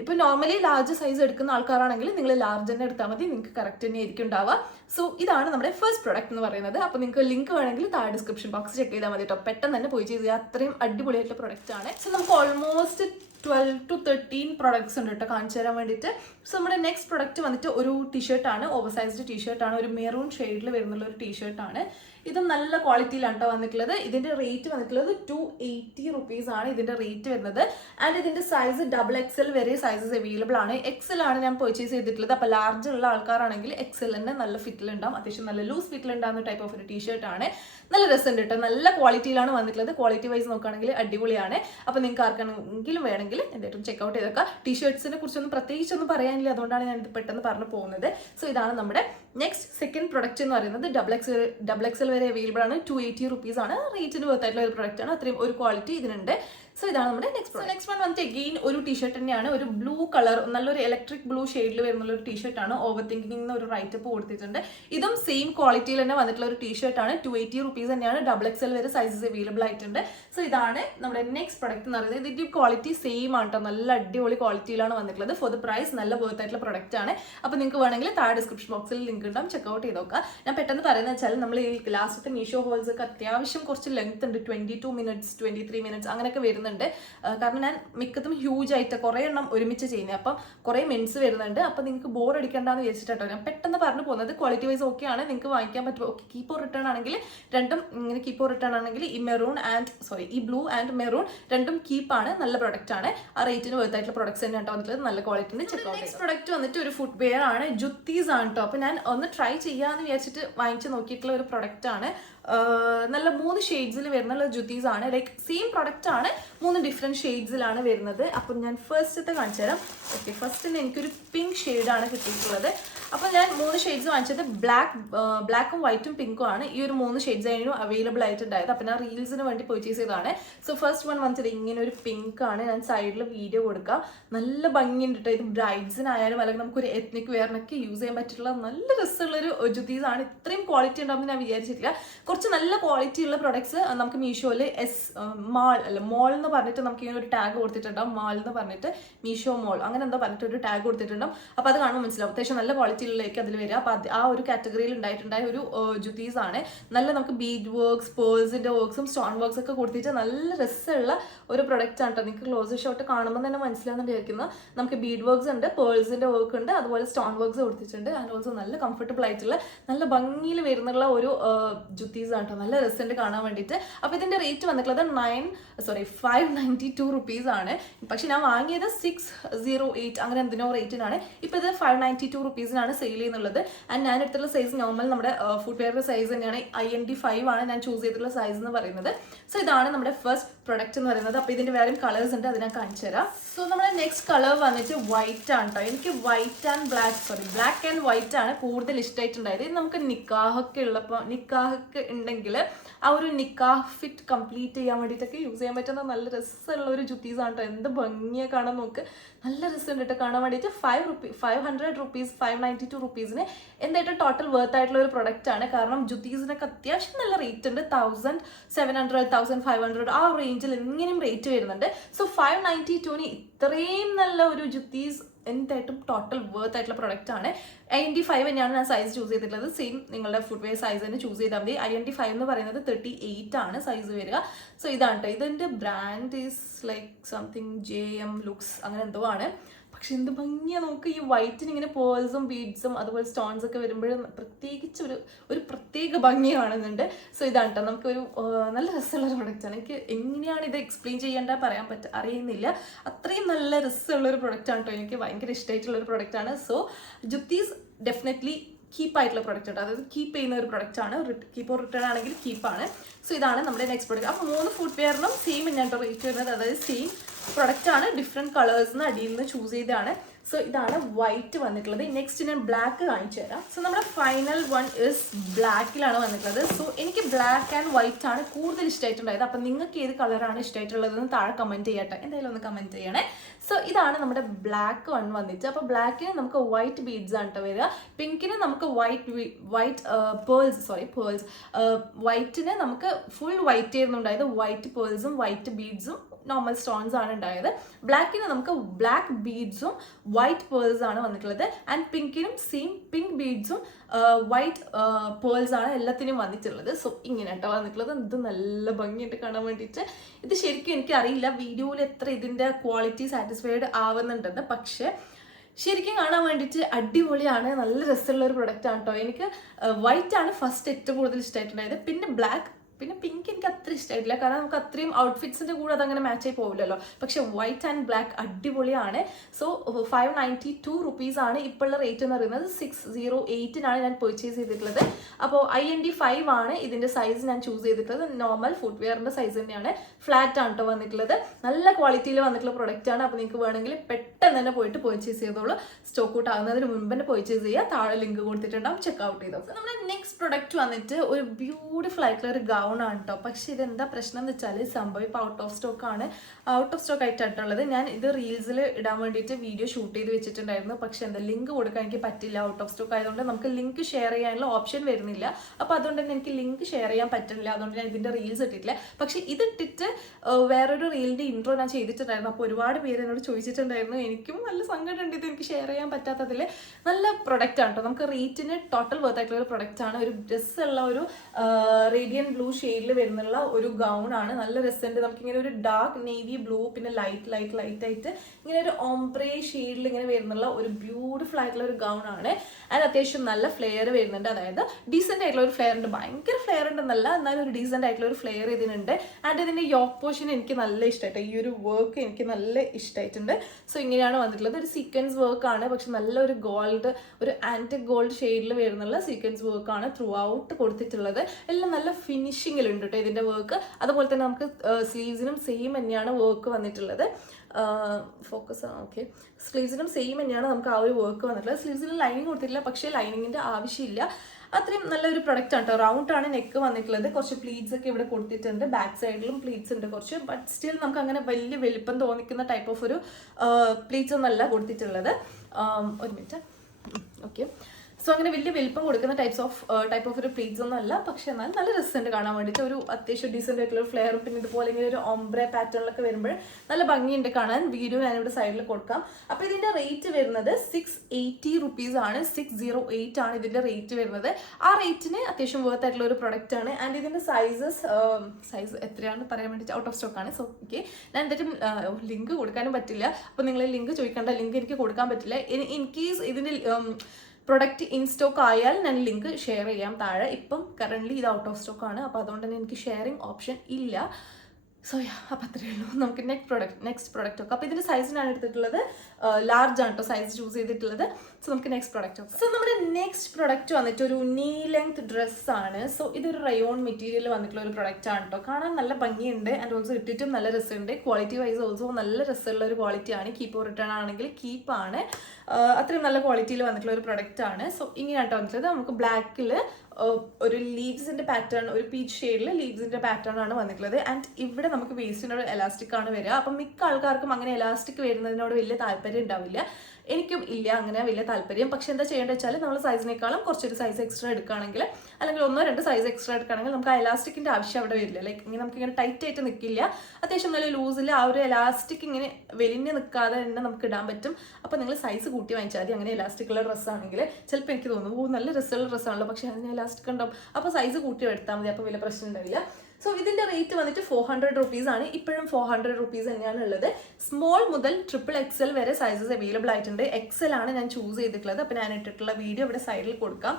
ഇപ്പോൾ നോർമലി ലാർജ് സൈസ് എടുക്കുന്ന ആൾക്കാരാണെങ്കിൽ നിങ്ങൾ ലാർജ് തന്നെ എടുത്താൽ മതി. നിങ്ങൾക്ക് കറക്റ്റ് തന്നെ ആയിരിക്കും ഉണ്ടാവുക. സോ ഇതാണ് നമ്മുടെ ഫസ്റ്റ് പ്രൊഡക്റ്റ് എന്ന് പറയുന്നത്. അപ്പോൾ നിങ്ങൾക്ക് ലിങ്ക് വേണമെങ്കിൽ താഴെ ഡിസ്ക്രിപ്ഷൻ ബോക്സ് ചെക്ക് ചെയ്താൽ മതി കേട്ടോ. പെട്ടെന്ന് തന്നെ പോയി ചെയ്യുക. അത്രയും അടിപൊളിയായിട്ടുള്ള പ്രൊഡക്റ്റ് ആണ്. സോ നമുക്ക് ഓൾമോസ്റ്റ് 12 to 13 പ്രൊഡക്ട്സ് ഉണ്ട് കേട്ടോ കാണിച്ചു തരാൻ വേണ്ടിയിട്ട്. സോ നമ്മുടെ നെക്സ്റ്റ് പ്രൊഡക്റ്റ് വന്നിട്ട് ഒരു ടീഷർട്ടാണ്. ഓവർസൈസ്ഡ് ടീഷർട്ടാണ്. ഒരു മെറൂൺ ഷെയ്ഡിൽ വരുന്നുള്ള ഒരു ടീഷർട്ടാണ്. ഇത് നല്ല ക്വാളിറ്റിയിലാണ് കേട്ടോ വന്നിട്ടുള്ളത്. ഇതിന്റെ റേറ്റ് വന്നിട്ടുള്ളത് 280 റുപ്പീസ് ആണ് ഇതിന്റെ റേറ്റ് വരുന്നത്. ആൻഡ് ഇതിന്റെ സൈസ് XXL വരെ സൈസസ് അവൈലബിൾ ആണ്. XL ആണ് ഞാൻ പർച്ചേസ് ചെയ്തിട്ടുള്ളത്. അപ്പോൾ ലാർജ് ഉള്ള ആൾക്കാരാണെങ്കിൽ XL തന്നെ നല്ല ഫിറ്റിൽ ഉണ്ടാവും. അത്യാവശ്യം നല്ല ലൂസ് ഫിറ്റിൽ ഉണ്ടാകുന്ന ടൈപ്പ് ഓഫ് ഒരു ടീഷർട്ടാണ്. നല്ല രസമുണ്ട് കേട്ടോ. നല്ല ക്വാളിറ്റിയിലാണ് വന്നിട്ടുള്ളത്. ക്വാളിറ്റി വൈസ് നോക്കുകയാണെങ്കിൽ അടിപൊളിയാണ്. അപ്പോൾ നിങ്ങൾക്ക് ആർക്കാണെങ്കിലും വേണമെങ്കിൽ എന്തായിട്ടും ചെക്കൗട്ട് ചെയ്തേക്കാം. ടീഷർട്സിനെ കുറിച്ചൊന്നും പ്രത്യേകിച്ചൊന്നും പറയാനില്ല. അതുകൊണ്ടാണ് ഞാൻ ഇത് പെട്ടെന്ന് പറഞ്ഞു പോകുന്നത്. സോ ഇതാണ് നമ്മുടെ നെക്സ്റ്റ് സെക്കൻഡ് പ്രൊഡക്റ്റ് എന്ന് പറയുന്നത്. XXL വരെ അവൈലബിൾ ആണ്. 280 റുപ്പീസ് ആണ്. റേറ്റിന് വർത്ത് ആയിട്ടുള്ള ഒരു പ്രൊഡക്റ്റ് ആണ്. അത്രയും ഒരു ക്വാളിറ്റി ഇതിനുണ്ട്. സോ ഇതാണ് നമ്മുടെ നെക്സ്റ്റ് വൺ വന്നിട്ട് അഗെയിൻ ഒരു ടീഷർട്ട് തന്നെയാണ്, ഒരു ബ്ലൂ കളർ നല്ലൊരു ഇലക്ട്രിക് ബ്ലൂ ഷെയ്ഡിൽ വരുന്ന ഒരു ടീഷർട്ടാണ്. ഓവർ തിങ്കിങ് ഒരു റൈറ്റപ്പ് കൊടുത്തിട്ടുണ്ട്. ഇതും സെയിം ക്വാളിറ്റിയിൽ തന്നെ വന്നിട്ടുള്ള ഒരു ടീഷർട്ടാണ്. 280 rupees തന്നെയാണ്. XXL വരെ സൈസസ് അവൈലബിൾ ആയിട്ടുണ്ട്. സോ ഇതാണ് നമ്മുടെ നെക്സ്റ്റ് പ്രൊഡക്റ്റ് എന്ന് പറയുന്നത്. ഇതിന്റെ ക്വാളിറ്റി സെയിം ആണ് കേട്ടോ, നല്ല അടിപൊളി ക്വാളിറ്റിയിലാണ് വന്നിട്ടുള്ളത്. ഫോർ ദ പ്രൈസ് നല്ല വർത്ത് ആയിട്ടുള്ള പ്രൊഡക്റ്റ് ആണ്. അപ്പോൾ നിങ്ങൾക്ക് വേണമെങ്കിൽ താഴെ ഡിസ്ക്രിപ്ഷൻ ബോക്സിൽ ലിങ്ക് ഉണ്ടാവും, ചെക്കൗട്ട് ചെയ്ത് നോക്കുക. ഞാൻ പെട്ടെന്ന് പറയുന്നത് വെച്ചാൽ നമ്മൾ ഈ ലാസ്റ്റത്തെ മീഷോ ഹോൾസ് ഒക്കെ അത്യാവശ്യം കുറച്ച് ലെങ്ത് ഉണ്ട്, 22 minutes 23 minutes അങ്ങനെയൊക്കെ വരുന്നുണ്ട്. കാരണം ഞാൻ മിക്കതും ഹ്യൂജ് ആയിട്ട് കുറേ എണ്ണം ഒരുമിച്ച് ചെയ്യുന്നത്, അപ്പം കുറേ മിനിറ്റ്സ് വരുന്നുണ്ട്. അപ്പോൾ നിങ്ങൾക്ക് ബോർ അടിക്കേണ്ടെന്ന് വിചാരിച്ചിട്ടോ ഞാൻ പെട്ടെന്ന് പറഞ്ഞു പോകുന്നത്. ക്വാളിറ്റി വൈസ് ഓക്കെ ആണ്, നിങ്ങൾക്ക് വാങ്ങിക്കാൻ പറ്റും. ഓക്കെ, കീപ്പ് ഓർ റിട്ടേൺ ആണെങ്കിൽ രണ്ടും ഇങ്ങനെ കീപ്പ് ഓർ റിട്ടേൺ ആണെങ്കിൽ ഈ ബ്ലൂ ആൻഡ് മെറൂൺ രണ്ടും കീപ്പാണ്, നല്ല പ്രൊഡക്റ്റ് ആണ്. ആ റേറ്റിന് വർത്തായിട്ടുള്ള പ്രൊഡക്ട്സ് തന്നെയാണ് വന്നിട്ടുള്ളത്, നല്ല ക്വാളിറ്റിന്റെ ചെക്കൗട്ട്. നെക്സ്റ്റ് പ്രൊഡക്റ്റ് വന്നിട്ട് ഒരു ഫുഡ് വെയർ ആണ്, ജുത്തീസ് ആണ് കേട്ടോ. അപ്പോൾ ഞാൻ ഒന്ന് ട്രൈ ചെയ്യാമെന്ന് വിചാരിച്ചിട്ട് വാങ്ങിച്ച് നോക്കിയിട്ടുള്ള ഒരു പ്രൊഡക്റ്റ് ആണ്. നല്ല 3 ഷെയ്ഡ്സിൽ വരുന്ന ജുത്തീസ് ആണ്. ലൈക്ക് സെയിം പ്രൊഡക്റ്റ് ആണ്, 3 ഡിഫറെൻറ്റ് ഷെയ്ഡ്സിലാണ് വരുന്നത്. അപ്പം ഞാൻ ഫസ്റ്റത്തെ കാണിച്ചു തരാം. ഓക്കെ, ഫസ്റ്റ് എനിക്കൊരു പിങ്ക് ഷെയ്ഡാണ് കിട്ടിയിട്ടുള്ളത്. അപ്പോൾ ഞാൻ 3 ഷെയ്ഡ്സ് വാങ്ങിച്ചത് ബ്ലാക്കും വൈറ്റും പിങ്കും ആണ്. ഈ ഒരു 3 ഷെയ്ഡ്സ് ആയിരുന്നു അവൈലബിൾ ആയിട്ടുണ്ടായത്. അപ്പോൾ ഞാൻ റീൽസിന് വേണ്ടി പർച്ചേസ് ചെയ്തതാണ്. സോ ഫസ്റ്റ് വൺ വന്നിട്ട് ഇങ്ങനെ ഒരു പിങ്ക് ആണ്. ഞാൻ സൈഡിൽ വീഡിയോ കൊടുക്കാം. നല്ല ഭംഗിയുണ്ട് കേട്ടോ. ഇത് ബ്രൈഡ്സിനായാലും അല്ലെങ്കിൽ നമുക്കൊരു എത്നിക് വെയറിനൊക്കെ യൂസ് ചെയ്യാൻ പറ്റിയിട്ടുള്ള നല്ല രസമുള്ളൊരു ജുത്തീസ് ആണ്. ഇത്രയും ക്വാളിറ്റി ഉണ്ടാകുമെന്ന് ഞാൻ വിചാരിച്ചിട്ടില്ല. കുറച്ച് നല്ല ക്വാളിറ്റി ഉള്ള പ്രൊഡക്ട്സ് നമുക്ക് മീഷോയിൽ മോൾ എന്ന് പറഞ്ഞിട്ട് നമുക്ക് ഇങ്ങനെ ഒരു ടാഗ് കൊടുത്തിട്ടുണ്ടാവും. മാൾ എന്ന് പറഞ്ഞിട്ട് മീഷോ മോൾ അങ്ങനെ എന്തോ പറഞ്ഞിട്ട് ഒരു ടാഗ് കൊടുത്തിട്ടുണ്ടാവും. അപ്പോൾ അത് കാണുമ്പോൾ മനസ്സിലാവും അത്യാവശ്യം നല്ല ക്വാളിറ്റിയിലേക്ക് അതിൽ വരിക. അപ്പോൾ ആ ഒരു കാറ്റഗറിയിൽ ഉണ്ടായിട്ടുണ്ടായ ഒരു ജുത്തീസ് ആണ്. നല്ല നമുക്ക് ബീഡ് വർക്ക്സ്, പേൾസിന്റെ വർക്ക്സും സ്റ്റോൺ വർക്ക്സ് ഒക്കെ കൊടുത്തിട്ട് നല്ല രസമുള്ള ഒരു പ്രൊഡക്റ്റ് ആണ് കേട്ടോ. നിങ്ങൾക്ക് ക്ലോസ് ഷോട്ട് കാണുമ്പോൾ തന്നെ മനസ്സിലാകുന്നുണ്ട് വിചാരിക്കുന്നത്. നമുക്ക് ബീഡ് വർക്ക്സ് ഉണ്ട്, പേൾസിന്റെ വർക്ക് ഉണ്ട്, അതുപോലെ സ്റ്റോൺ വർക്ക്സ് കൊടുത്തിട്ടുണ്ട്. ആൻഡ് ഓൾസോ നല്ല കംഫർട്ടബിൾ ആയിട്ടുള്ള നല്ല ഭംഗിയിൽ വരുന്നുള്ള ഒരു ജുത്തീസ് ആണ് കേട്ടോ. നല്ല രസമുണ്ട് കാണാൻ വേണ്ടിയിട്ട്. അപ്പോൾ ഇതിന്റെ റേറ്റ് വന്നിട്ടുള്ളത് 592 rupees ആണ്. പക്ഷെ ഞാൻ വാങ്ങിയത് 608 അങ്ങനെ എന്തിനോ റേറ്റിനാണ്. ഇപ്പോൾ ഇത് 592 rupeesനാണ് സെയിൽ ചെയ്യുന്നുള്ളത്. ആൻഡ് ഞാൻ എടുത്തുള്ള സൈസ് നോർമൽ നമ്മുടെ ഫുഡ് വെയറിന്റെ സൈസ് തന്നെയാണ്. IND5 ആണ് ഞാൻ ചൂസ് ചെയ്തിട്ടുള്ള സൈസ് എന്ന് പറയുന്നത്. സോ ഇതാണ് നമ്മുടെ ഫസ്റ്റ് പ്രൊഡക്റ്റ് എന്ന് പറയുന്നത്. അപ്പോൾ ഇതിന്റെ വേറെയും കളേഴ്സ് ഉണ്ട്, അത് ഞാൻ കാണിച്ചു തരാം. സോ നമ്മുടെ നെക്സ്റ്റ് കളർ വന്നിട്ട് വൈറ്റ് ആണ് കേട്ടോ. എനിക്ക് ബ്ലാക്ക് ആൻഡ് വൈറ്റ് ആണ് കൂടുതൽ ഇഷ്ടമായിട്ടുണ്ടായത്. ഇത് നമുക്ക് നിക്കാഹൊക്കെ ഉള്ളപ്പോൾ നിക്കാഹൊക്കെ ഉണ്ടെങ്കിൽ ആ ഒരു നിക്കാഹ് ഫിറ്റ് കംപ്ലീറ്റ് ചെയ്യാൻ വേണ്ടിയിട്ടൊക്കെ യൂസ് ചെയ്യാൻ പറ്റുന്ന നല്ല രസമുള്ള ഒരു ജുത്തീസ് ആണ് കേട്ടോ. എന്ത് ഭംഗിയെ കാണാൻ നോക്ക്, നല്ല രസമുണ്ട് കേട്ടോ കാണാൻ വേണ്ടിയിട്ട്. 500 rupees 592 rupeesന് എന്തായിട്ട് ടോട്ടൽ വർത്ത് ആയിട്ടുള്ള ഒരു പ്രൊഡക്റ്റ് ആണ്. കാരണം ജുത്തീസിനൊക്കെ അത്യാവശ്യം നല്ല റേറ്റ് ഉണ്ട്. 1700 1500 ആ റേഞ്ചിൽ എങ്ങനെയും റേറ്റ് വരുന്നുണ്ട്. സോ 592ന് ഇത്രയും നല്ല ഒരു ജുത്തീസ് എന്തായിട്ടും ടോട്ടൽ വർത്ത് ആയിട്ടുള്ള പ്രൊഡക്റ്റ് ആണ്. IND5 തന്നെയാണ് ഞാൻ സൈസ് ചൂസ് ചെയ്തിട്ടുള്ളത്. സെയിം നിങ്ങളുടെ ഫുഡ് വെയർ സൈസ് തന്നെ ചൂസ് ചെയ്താൽ മതി. IND5 എന്ന് പറയുന്നത് 38 ആണ് സൈസ് വരിക. സോ ഇതാണ് കേട്ടോ. ഇതിൻ്റെ brand is like something JM looks അങ്ങനെ എന്തോ ആണ്. പക്ഷെ എന്ത് ഭംഗിയാണ് നോക്ക്, ഈ വൈറ്റിന് ഇങ്ങനെ പേൾസും ബീഡ്സും അതുപോലെ സ്റ്റോൺസ് ഒക്കെ വരുമ്പോഴും പ്രത്യേകിച്ച് ഒരു പ്രത്യേക ഭംഗി കാണുന്നുണ്ട്. സോ ഇതാണ് കേട്ടോ, നമുക്കൊരു നല്ല രസമുള്ള ഒരു പ്രൊഡക്റ്റാണ്. എനിക്ക് എങ്ങനെയാണ് ഇത് എക്സ്പ്ലെയിൻ ചെയ്യേണ്ട അറിയുന്നില്ല. അത്രയും നല്ല രസമുള്ളൊരു പ്രൊഡക്റ്റാണ് കേട്ടോ. എനിക്ക് ഭയങ്കര ഇഷ്ടമായിട്ടുള്ള ഒരു പ്രൊഡക്റ്റാണ്. സോ ജുത്തീസ് ഡെഫിനറ്റ്ലി കീപ്പ് ആയിട്ടുള്ള പ്രൊഡക്റ്റ് ഉണ്ട്, അതായത് കീപ്പ് ചെയ്യുന്ന ഒരു പ്രൊഡക്റ്റ് ആണ്. കീപ്പ് ഓർ റിട്ടേൺ ആണെങ്കിൽ കീപ്പാണ്. സോ ഇതാണ് നമ്മുടെ നെക്സ്റ്റ് പ്രൊഡക്റ്റ്. അപ്പോൾ 3 ഫുഡ് വെയറിനും സെയിം ഇന്നത്തെ റേറ്റ് വരുന്നത്, അതായത് സെയിം പ്രൊഡക്റ്റ് ആണ്. ഡിഫറെൻറ്റ് കളേഴ്സിന് അടിയിൽ നിന്ന് ചൂസ് ചെയ്തതാണ്. സോ ഇതാണ് വൈറ്റ് വന്നിട്ടുള്ളത്. നെക്സ്റ്റ് ഞാൻ ബ്ലാക്ക് കാണിച്ചു തരാം. സോ നമ്മുടെ ഫൈനൽ വൺ ഇസ് ബ്ലാക്കിലാണ് വന്നിട്ടുള്ളത്. സോ എനിക്ക് ബ്ലാക്ക് ആൻഡ് വൈറ്റ് ആണ് കൂടുതൽ ഇഷ്ടമായിട്ടുണ്ടായത്. അപ്പം നിങ്ങൾക്ക് ഏത് കളറാണ് ഇഷ്ടമായിട്ടുള്ളതെന്ന് താഴെ കമൻറ്റ് ചെയ്യട്ടെ, എന്തായാലും ഒന്ന് കമൻറ്റ് ചെയ്യണേ. സോ ഇതാണ് നമ്മുടെ ബ്ലാക്ക് വൺ വന്നിട്ട്. അപ്പോൾ ബ്ലാക്കിന് നമുക്ക് വൈറ്റ് ബീഡ്സ് ആണ് കേട്ടോ വരിക. പിങ്കിന് നമുക്ക് പേൾസ് വൈറ്റിന് നമുക്ക് ഫുൾ വൈറ്റ് ആയിരുന്നു ഉണ്ടായത്. വൈറ്റ് പേൾസും വൈറ്റ് ബീഡ്സും നോർമൽ സ്റ്റോൺസ് ആണ് ഉണ്ടായത്. ബ്ലാക്കിന് നമുക്ക് ബ്ലാക്ക് ബീഡ്സും വൈറ്റ് പേൾസ് ആണ് വന്നിട്ടുള്ളത്. ആൻഡ് പിങ്കിനും സെയിം പിങ്ക് ബീഡ്സും വൈറ്റ് പേൾസ് ആണ് എല്ലാത്തിനും വന്നിട്ടുള്ളത്. സോ ഇങ്ങനെ കേട്ടോ വന്നിട്ടുള്ളത്. ഇത് നല്ല ഭംഗിയായിട്ട് കാണാൻ വേണ്ടിയിട്ട്. ഇത് ശരിക്കും എനിക്കറിയില്ല വീഡിയോയിൽ എത്ര ഇതിൻ്റെ ക്വാളിറ്റി സാറ്റിസ്ഫൈഡ് ആവുന്നുണ്ടെന്ന്, പക്ഷേ ശരിക്കും കാണാൻ വേണ്ടിയിട്ട് അടിപൊളിയാണ്, നല്ല രസമുള്ള ഒരു പ്രൊഡക്റ്റ് ആണ് കേട്ടോ. എനിക്ക് വൈറ്റ് ആണ് ഫസ്റ്റ് ഏറ്റവും കൂടുതൽ ഇഷ്ടമായിട്ടുണ്ടായത്. പിന്നെ ബ്ലാക്ക്, പിന്നെ പിങ്ക് എനിക്ക് അത്ര ഇഷ്ടമായിട്ടില്ല, കാരണം നമുക്ക് അത്രയും ഔട്ട്ഫിറ്റ്സിൻ്റെ കൂടെ അതങ്ങനെ മാച്ച് ആയി പോകില്ലല്ലോ. പക്ഷെ വൈറ്റ് ആൻഡ് ബ്ലാക്ക് അടിപൊളിയാണ്. സോ 592 rupees ആണ് ഇപ്പോഴുള്ള റേറ്റ് എന്ന് പറയുന്നത്. 608നാണ് ഞാൻ പർച്ചേസ് ചെയ്തിട്ടുള്ളത്. അപ്പോൾ IND5 ആണ് ഇതിൻ്റെ സൈസ് ഞാൻ ചൂസ് ചെയ്തിട്ടുള്ളത്. നോർമൽ ഫുഡ് വെയറിൻ്റെ സൈസ് തന്നെയാണ്. ഫ്ലാറ്റ് ആണ് കേട്ടോ വന്നിട്ടുള്ളത്. നല്ല ക്വാളിറ്റിയിൽ വന്നിട്ടുള്ള പ്രൊഡക്റ്റ് ആണ്. അപ്പോൾ നിങ്ങൾക്ക് വേണമെങ്കിൽ പെട്ടെന്ന് തന്നെ പോയിട്ട് പർച്ചേസ് ചെയ്തോളൂ. സ്റ്റോക്ക് ഔട്ട് ആകുന്നതിന് മുൻപ് തന്നെ പർച്ചേസ് ചെയ്യുക. താഴെ ലിങ്ക് കൊടുത്തിട്ടുണ്ടാവും, ചെക്ക് ഔട്ട് ചെയ്തോ. നമ്മുടെ നെക്സ്റ്റ് പ്രൊഡക്റ്റ് വന്നിട്ട് ഒരു ബ്യൂട്ടിഫുൾ ആയിട്ടുള്ള ഒരു ഗൗൺ ഗൗൺ ആണ് കേട്ടോ. പക്ഷെ ഇതെന്താ പ്രശ്നം എന്ന് വെച്ചാൽ സംഭവം ഇപ്പോൾ ഔട്ട് ഓഫ് സ്റ്റോക്ക് ആയിട്ടായിട്ടുള്ളത്. ഞാൻ ഇത് റീൽസിൽ ഇടാൻ വേണ്ടിയിട്ട് വീഡിയോ ഷൂട്ട് ചെയ്ത് വെച്ചിട്ടുണ്ടായിരുന്നു. പക്ഷെ എന്താ ലിങ്ക് കൊടുക്കാൻ എനിക്ക് പറ്റില്ല, ഔട്ട് ഓഫ് സ്റ്റോക്ക് ആയതുകൊണ്ട് നമുക്ക് ലിങ്ക് ഷെയർ ചെയ്യാനുള്ള ഓപ്ഷൻ വരുന്നില്ല. അപ്പോൾ അതുകൊണ്ട് തന്നെ എനിക്ക് ലിങ്ക് ഷെയർ ചെയ്യാൻ പറ്റില്ല. അതുകൊണ്ട് ഞാൻ ഇതിന്റെ റീൽസ് ഇട്ടിട്ടില്ല. പക്ഷെ ഇതിട്ടിട്ട് വേറൊരു റീലിന്റെ ഇൻട്രോ ഞാൻ ചെയ്തിട്ടുണ്ടായിരുന്നു. അപ്പോൾ ഒരുപാട് പേര് എന്നോട് ചോദിച്ചിട്ടുണ്ടായിരുന്നു. എനിക്കും നല്ല സങ്കടമുണ്ട് ഇത് എനിക്ക് ഷെയർ ചെയ്യാൻ പറ്റാത്തതിൽ. നല്ല പ്രൊഡക്റ്റ് ആണ് കേട്ടോ. നമുക്ക് റേറ്റിന് ടോട്ടൽ വർത്ത് ആയിട്ടുള്ള ഒരു പ്രൊഡക്റ്റ് ആണ്. ഒരു ഡ്രസ്സുള്ള ഒരു റേഡിയൻ ബ്ലൂ ഷെയ്ഡിൽ വരുന്നുള്ള ഒരു ഗൗൺ ആണ്. നല്ല രസമുണ്ട്. നമുക്കിങ്ങനെ ഒരു ഡാർക്ക് നേവി ബ്ലൂ പിന്നെ ലൈറ്റ് ആയിട്ട് ഇങ്ങനെ ഒരു ഓംബ്രേ ഷെയ്ഡിൽ ഇങ്ങനെ വരുന്നുള്ള ഒരു ബ്യൂട്ടിഫുൾ ആയിട്ടുള്ള ഒരു ഗൗൺ ആണ്. അതിന് അത്യാവശ്യം നല്ല ഫ്ലെയർ വരുന്നുണ്ട്. അതായത് ഡീസെന്റ് ആയിട്ടുള്ള ഒരു ഫ്ലെയർ ഉണ്ട്. ഭയങ്കര ഫ്ലെയർ ഉണ്ടെന്നല്ല, എന്നാലും ഒരു ഡീസെന്റ് ആയിട്ടുള്ള ഒരു ഫ്ലെയർ ഇതിനുണ്ട്. ആൻഡ് ഇതിന്റെ യോക്ക് പോർഷൻ എനിക്ക് നല്ല ഇഷ്ടമായിട്ട്, ഈ ഒരു വർക്ക് എനിക്ക് നല്ല ഇഷ്ടമായിട്ടുണ്ട്. സോ ഇങ്ങനെയാണ് വന്നിട്ടുള്ളത്. ഒരു സീക്വൻസ് വർക്ക് ആണ്. പക്ഷെ നല്ലൊരു ഗോൾഡ്, ഒരു ആന്റിക് ഗോൾഡ് ഷെയ്ഡിൽ വരുന്നുള്ള സീക്വൻസ് വർക്ക് ആണ് ത്രൂ ഔട്ട് കൊടുത്തിട്ടുള്ളത്. എല്ലാം നല്ല ഫിനിഷിങ്ങിലുണ്ട് കേട്ടോ ഇതിന്റെ വർക്ക്. അതുപോലെ തന്നെ നമുക്ക് സ്ലീവ്സിനും സെയിം തന്നെയാണ് വർക്ക് വന്നിട്ടുള്ളത്. ഫോക്കസ് ഓക്കെ, സ്ലീവ്സിനും സെയിം തന്നെയാണ് നമുക്ക് ആ ഒരു വർക്ക് വന്നിട്ടുള്ളത്. സ്ലീവ്സിന് ലൈനിങ് കൊടുത്തിട്ടില്ല, പക്ഷേ ലൈനിങ്ങിന്റെ ആവശ്യമില്ല. അത്രയും നല്ലൊരു പ്രൊഡക്റ്റ് ആണ് കേട്ടോ. റൗണ്ട് ആണ് നെക്ക് വന്നിട്ടുള്ളത്. കുറച്ച് പ്ലീറ്റ്സ് ഒക്കെ ഇവിടെ കൊടുത്തിട്ടുണ്ട്. ബാക്ക് സൈഡിലും പ്ലീറ്റ്സ് ഉണ്ട് കുറച്ച്. ബട്ട് സ്റ്റിൽ നമുക്ക് അങ്ങനെ വലിയ വലിപ്പം തോന്നിക്കുന്ന ടൈപ്പ് ഓഫ് ഒരു പ്ലീറ്റ്സ് ഒന്നല്ല കൊടുത്തിട്ടുള്ളത്. ഒരു മിനിറ്റ്, ഓക്കെ. സോ അങ്ങനെ വലിയ വലിപ്പം കൊടുക്കുന്ന ടൈപ്പ് ഓഫ് ഒരു പ്ലീറ്റ്സ് ഒന്നും അല്ല. പക്ഷെ എന്നാൽ നല്ല രസമുണ്ട് കാണാൻ വേണ്ടിയിട്ട്. ഒരു അത്യാവശ്യം ഡീസെന്റ് ആയിട്ടുള്ള ഒരു ഫ്ലെയറും പിന്നെ ഇതുപോലെ ഇങ്ങനെ ഒരു ഓംബ്രെ പാറ്റേണിലൊക്കെ വരുമ്പോൾ നല്ല ഭംഗിയുണ്ട് കാണാൻ. വീഡിയോ ഞാനിവിടെ സൈഡിൽ കൊടുക്കാം. അപ്പോൾ ഇതിന്റെ റേറ്റ് വരുന്നത് 680 റുപ്പീസ് ആണ്. 608 ആണ് ഇതിന്റെ റേറ്റ് വരുന്നത്. ആ റേറ്റിന് അത്യാവശ്യം വർത്ത് ആയിട്ടുള്ള ഒരു പ്രൊഡക്റ്റ് ആണ്. ആൻഡ് ഇതിന്റെ സൈസ് എത്രയാണെന്ന് പറയാൻ വേണ്ടിയിട്ട് ഔട്ട് ഓഫ് സ്റ്റോക്ക് ആണ്. സോ ഓക്കെ, ഞാൻ എന്തായാലും ലിങ്ക് കൊടുക്കാനും പറ്റില്ല. അപ്പോൾ നിങ്ങൾ ലിങ്ക് ചോദിക്കേണ്ട, ലിങ്ക് എനിക്ക് കൊടുക്കാൻ പറ്റില്ല. ഇൻ കേസ് ഇതിന്റെ പ്രൊഡക്റ്റ് ഇൻ സ്റ്റോക്ക് ആയാൽ ഞാൻ ലിങ്ക് ഷെയർ ചെയ്യാം താഴെ. ഇപ്പം കറന്റ് ഇത് ഔട്ട് ഓഫ് സ്റ്റോക്ക് ആണ്. അപ്പോൾ അതുകൊണ്ട് തന്നെ എനിക്ക് ഷെയറിംഗ് ഓപ്ഷൻ ഇല്ല. സോ അപ്പം അത്രയേ ഉള്ളൂ. നമുക്ക് നെക്സ്റ്റ് പ്രൊഡക്റ്റ് ഒക്കെ. അപ്പോൾ ഇതിന്റെ സൈസ് ഞാൻ എടുത്തിട്ടുള്ളത് ലാർജ് ആണ് കേട്ടോ സൈസ് ചൂസ് ചെയ്തിട്ടുള്ളത്. സോ നമുക്ക് നെക്സ്റ്റ് പ്രൊഡക്റ്റ് ഒക്കെ. സോ നമ്മുടെ നെക്സ്റ്റ് പ്രൊഡക്റ്റ് വന്നിട്ട് ഒരു നീ ലെങ്ത് ഡ്രസ് ആണ്. സോ ഇതൊരു റയോൺ മെറ്റീരിയൽ വന്നിട്ടുള്ള ഒരു പ്രൊഡക്റ്റ് ആണ് കേട്ടോ. കാണാൻ നല്ല ഭംഗിയുണ്ട്. ആൻഡ് ഓൾസോ ഇട്ടിട്ടും നല്ല രസമുണ്ട്. ക്വാളിറ്റി വൈസ് ഓൾസോ നല്ല രസമുള്ള ഒരു ക്വാളിറ്റിയാണ്. കീപ്പ് റിട്ടേൺ ആണെങ്കിൽ കീപ്പാണ്. അത്രയും നല്ല ക്വാളിറ്റിയിൽ വന്നിട്ടുള്ള ഒരു പ്രൊഡക്റ്റ് ആണ്. സോ ഇങ്ങനെയാണ് വന്നിട്ടുള്ളത്. നമുക്ക് ബ്ലാക്കിൽ ഒരു ലീവ്സിന്റെ പാറ്റേൺ, ഒരു പീച്ച് ഷെയ്ഡിൽ ലീവ്സിന്റെ പാറ്റേൺ ആണ് വന്നിട്ടുള്ളത്. ആൻഡ് ഇവിടെ നമുക്ക് വേസ്റ്റിനോട് എലാസ്റ്റിക് ആണ് വരിക. അപ്പം മിക്ക ആൾക്കാർക്കും അങ്ങനെ എലാസ്റ്റിക് വരുന്നതിനോട് വലിയ താല്പര്യം ഉണ്ടാവില്ല. എനിക്കും ഇല്ല അങ്ങനെ വലിയ താല്പര്യം. പക്ഷെ എന്താ ചെയ്യേണ്ടത് വെച്ചാൽ നമ്മൾ സൈസിനേക്കാളും കുറച്ചൊരു സൈസ് എക്സ്ട്രാ എടുക്കുകയാണെങ്കിൽ, അല്ലെങ്കിൽ 1-2 സൈസ് എക്സ്ട്രാ എടുക്കുകയാണെങ്കിൽ നമുക്ക് ആ എലാസ്റ്റിക്കിന്റെ ആവശ്യം അവിടെ വരില്ല. ലൈക്ക് ഇങ്ങനെ നമുക്ക് ഇങ്ങനെ ടൈറ്റ് ആയിട്ട് നിൽക്കില്ല. അത്യാവശ്യം നല്ല ലൂസിൽ ആ ഒരു എലാസ്റ്റിക് ഇങ്ങനെ വെലിഞ്ഞ് നിൽക്കാതെ തന്നെ നമുക്ക് ഇടാൻ പറ്റും. അപ്പോൾ നിങ്ങൾ സൈസ് കൂട്ടി വാങ്ങിച്ചാൽ മതി. അങ്ങനെ എലാസ്റ്റിക് ഉള്ള ഡ്രസ്സാണെങ്കിൽ ചിലപ്പോൾ എനിക്ക് തോന്നുന്നു നല്ല രസമുള്ള ഡ്രസ്സാണല്ലോ, പക്ഷെ അതിന് എലാസ്റ്റിക് ഉണ്ടാവും. അപ്പോൾ സൈസ് കൂട്ടി എടുത്താൽ മതി. അപ്പോൾ വലിയ പ്രശ്നം ഉണ്ടാവില്ല. സോ ഇതിന്റെ റേറ്റ് വന്നിട്ട് 400 റുപ്പീസ് ആണ്. ഇപ്പോഴും 400 റുപ്പീസ് തന്നെയാണ് ഉള്ളത്. സ്മോൾ മുതൽ XXL വരെ സൈസസ് അവൈലബിൾ ആയിട്ടുണ്ട്. XL ആണ് ഞാൻ ചൂസ് ചെയ്തിട്ടുള്ളത്. അപ്പോൾ ഞാൻ ഇട്ടിട്ടുള്ള വീഡിയോ ഇവിടെ സൈഡിൽ കൊടുക്കാം.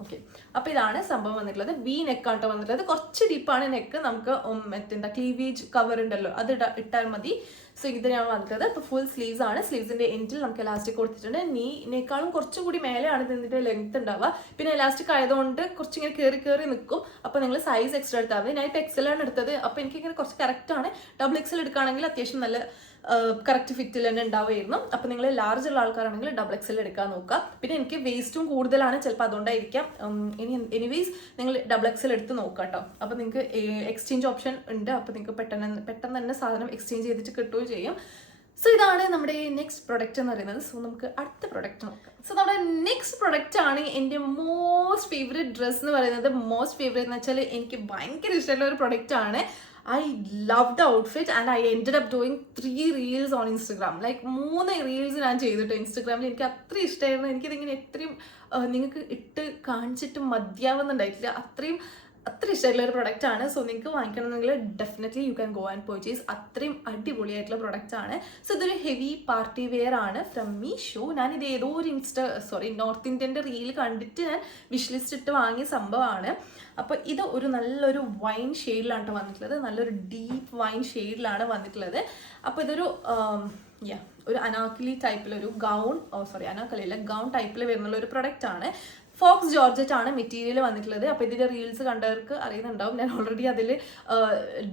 ഓക്കെ. അപ്പോൾ ഇതാണ് സംഭവം വന്നിട്ടുള്ളത്. വി നെക്കാട്ടോ വന്നിട്ടുള്ളത്. കുറച്ച് ഡീപ്പാണ് നെക്ക്. നമുക്ക് മറ്റെന്താ ക്ലീവേജ് കവർ ഉണ്ടല്ലോ, അത് ഇട്ടാൽ മതി. സോ ഇതിനാണ് വന്നിട്ടുള്ളത്. ഇപ്പോൾ ഫുൾ സ്ലീവ്സ് ആണ്. സ്ലീവ്സിന്റെ എൻഡിൽ നമുക്ക് എലാസ്റ്റിക് കൊടുത്തിട്ടുണ്ട്. നീനേക്കാളും കുറച്ചുകൂടി മേലെയാണ് ഇതിന്റെ ലെങ്ത് ഉണ്ടാവുക. പിന്നെ എലാസ്റ്റിക് ആയതുകൊണ്ട് കുറച്ചിങ്ങനെ കയറി നിൽക്കും. അപ്പോൾ നിങ്ങൾ സൈസ് എക്സ്ട്രാ എടുത്താൽ മതി. ഞാൻ ഇപ്പോൾ XL ആണ് എടുത്തത്. അപ്പോൾ എനിക്കിങ്ങനെ കുറച്ച് കറക്റ്റ് ആണ്. XXL എടുക്കുകയാണെങ്കിൽ അത്യാവശ്യം നല്ല കറക്റ്റ് ഫിറ്റിൽ തന്നെ ഉണ്ടാവുമായിരുന്നു. അപ്പോൾ നിങ്ങൾ ലാർജ് ഉള്ള ആൾക്കാരാണെങ്കിൽ XXL എടുക്കാൻ നോക്കുക. പിന്നെ എനിക്ക് വേസ്റ്റും കൂടുതലാണ്, ചിലപ്പോൾ അതുകൊണ്ടായിരിക്കാം. എനിവേസ് നിങ്ങൾ XXL എടുത്ത് നോക്കുക കേട്ടോ. അപ്പോൾ നിങ്ങൾക്ക് എക്സ്ചേഞ്ച് ഓപ്ഷൻ ഉണ്ട്. അപ്പോൾ നിങ്ങൾക്ക് പെട്ടെന്ന് തന്നെ സാധനം എക്സ്ചേഞ്ച് ചെയ്തിട്ട് കിട്ടുകയും ചെയ്യും. സോ ഇതാണ് നമ്മുടെ നെക്സ്റ്റ് പ്രൊഡക്റ്റ് എന്ന് പറയുന്നത്. സോ നമുക്ക് അടുത്ത പ്രൊഡക്റ്റ് നോക്കാം. സോ നമ്മുടെ നെക്സ്റ്റ് പ്രൊഡക്റ്റ് ആണ് എൻ്റെ മോസ്റ്റ് ഫേവറേറ്റ് ഡ്രസ്സ് എന്ന് പറയുന്നത്. മോസ്റ്റ് ഫേവറേറ്റ് എന്ന് വെച്ചാൽ എനിക്ക് ഭയങ്കര ഇഷ്ടമുള്ള ഒരു പ്രൊഡക്റ്റ് ആണ്. I love the outfit and I ended up doing 3 reels on Instagram. Like 3 reels ഞാൻ ചെയ്തിട്ട് ഇൻസ്റ്റഗ്രാമിൽ. എനിക്ക് അത്ര ഇഷ്ടമായിരുന്നു. എനിക്കിതിങ്ങനെ എത്രയും നിങ്ങൾക്ക് ഇട്ട് കാണിച്ചിട്ട് മതിയാവുന്നുണ്ടായിട്ടില്ല. അത്ര ഇഷ്ടമായിട്ടുള്ള ഒരു പ്രൊഡക്റ്റ് ആണ്. സോ നിങ്ങൾക്ക് വാങ്ങിക്കണമെന്നെങ്കിൽ definitely you can go and purchase. അത്രയും അടിപൊളിയായിട്ടുള്ള പ്രൊഡക്റ്റ് ആണ്. സോ ഇതൊരു ഹെവി പാർട്ടി വെയർ ആണ് ഫ്രം മീഷോ. ഞാനിത് ഏതോ ഒരു നോർത്ത് ഇന്ത്യൻ്റെ റീൽ കണ്ടിട്ട് ഞാൻ വിഷ് ലിസ്റ്റ് ഇട്ട് വാങ്ങിയ സംഭവമാണ്. അപ്പോൾ ഇത് ഒരു നല്ലൊരു വൈൻ ഷെയ്ഡിലാണ് വന്നിട്ടുള്ളത്. നല്ലൊരു ഡീപ്പ് വൈൻ ഷെയ്ഡിലാണ് വന്നിട്ടുള്ളത്. അപ്പോൾ ഇതൊരു ഒരു അനാർക്കലി ടൈപ്പിലൊരു ഗൗൺ അനാർക്കലി അല്ല ഗൗൺ ടൈപ്പിൽ വരുന്നുള്ള ഒരു പ്രൊഡക്റ്റ് ആണ്. ഫോക്സ് ജോർജറ്റ് ആണ് മെറ്റീരിയൽ വന്നിട്ടുള്ളത്. അപ്പോൾ ഇതിന്റെ റീൽസ് കണ്ടവർക്ക് അറിയുന്നുണ്ടാവും. ഞാൻ ഓൾറെഡി അതിൽ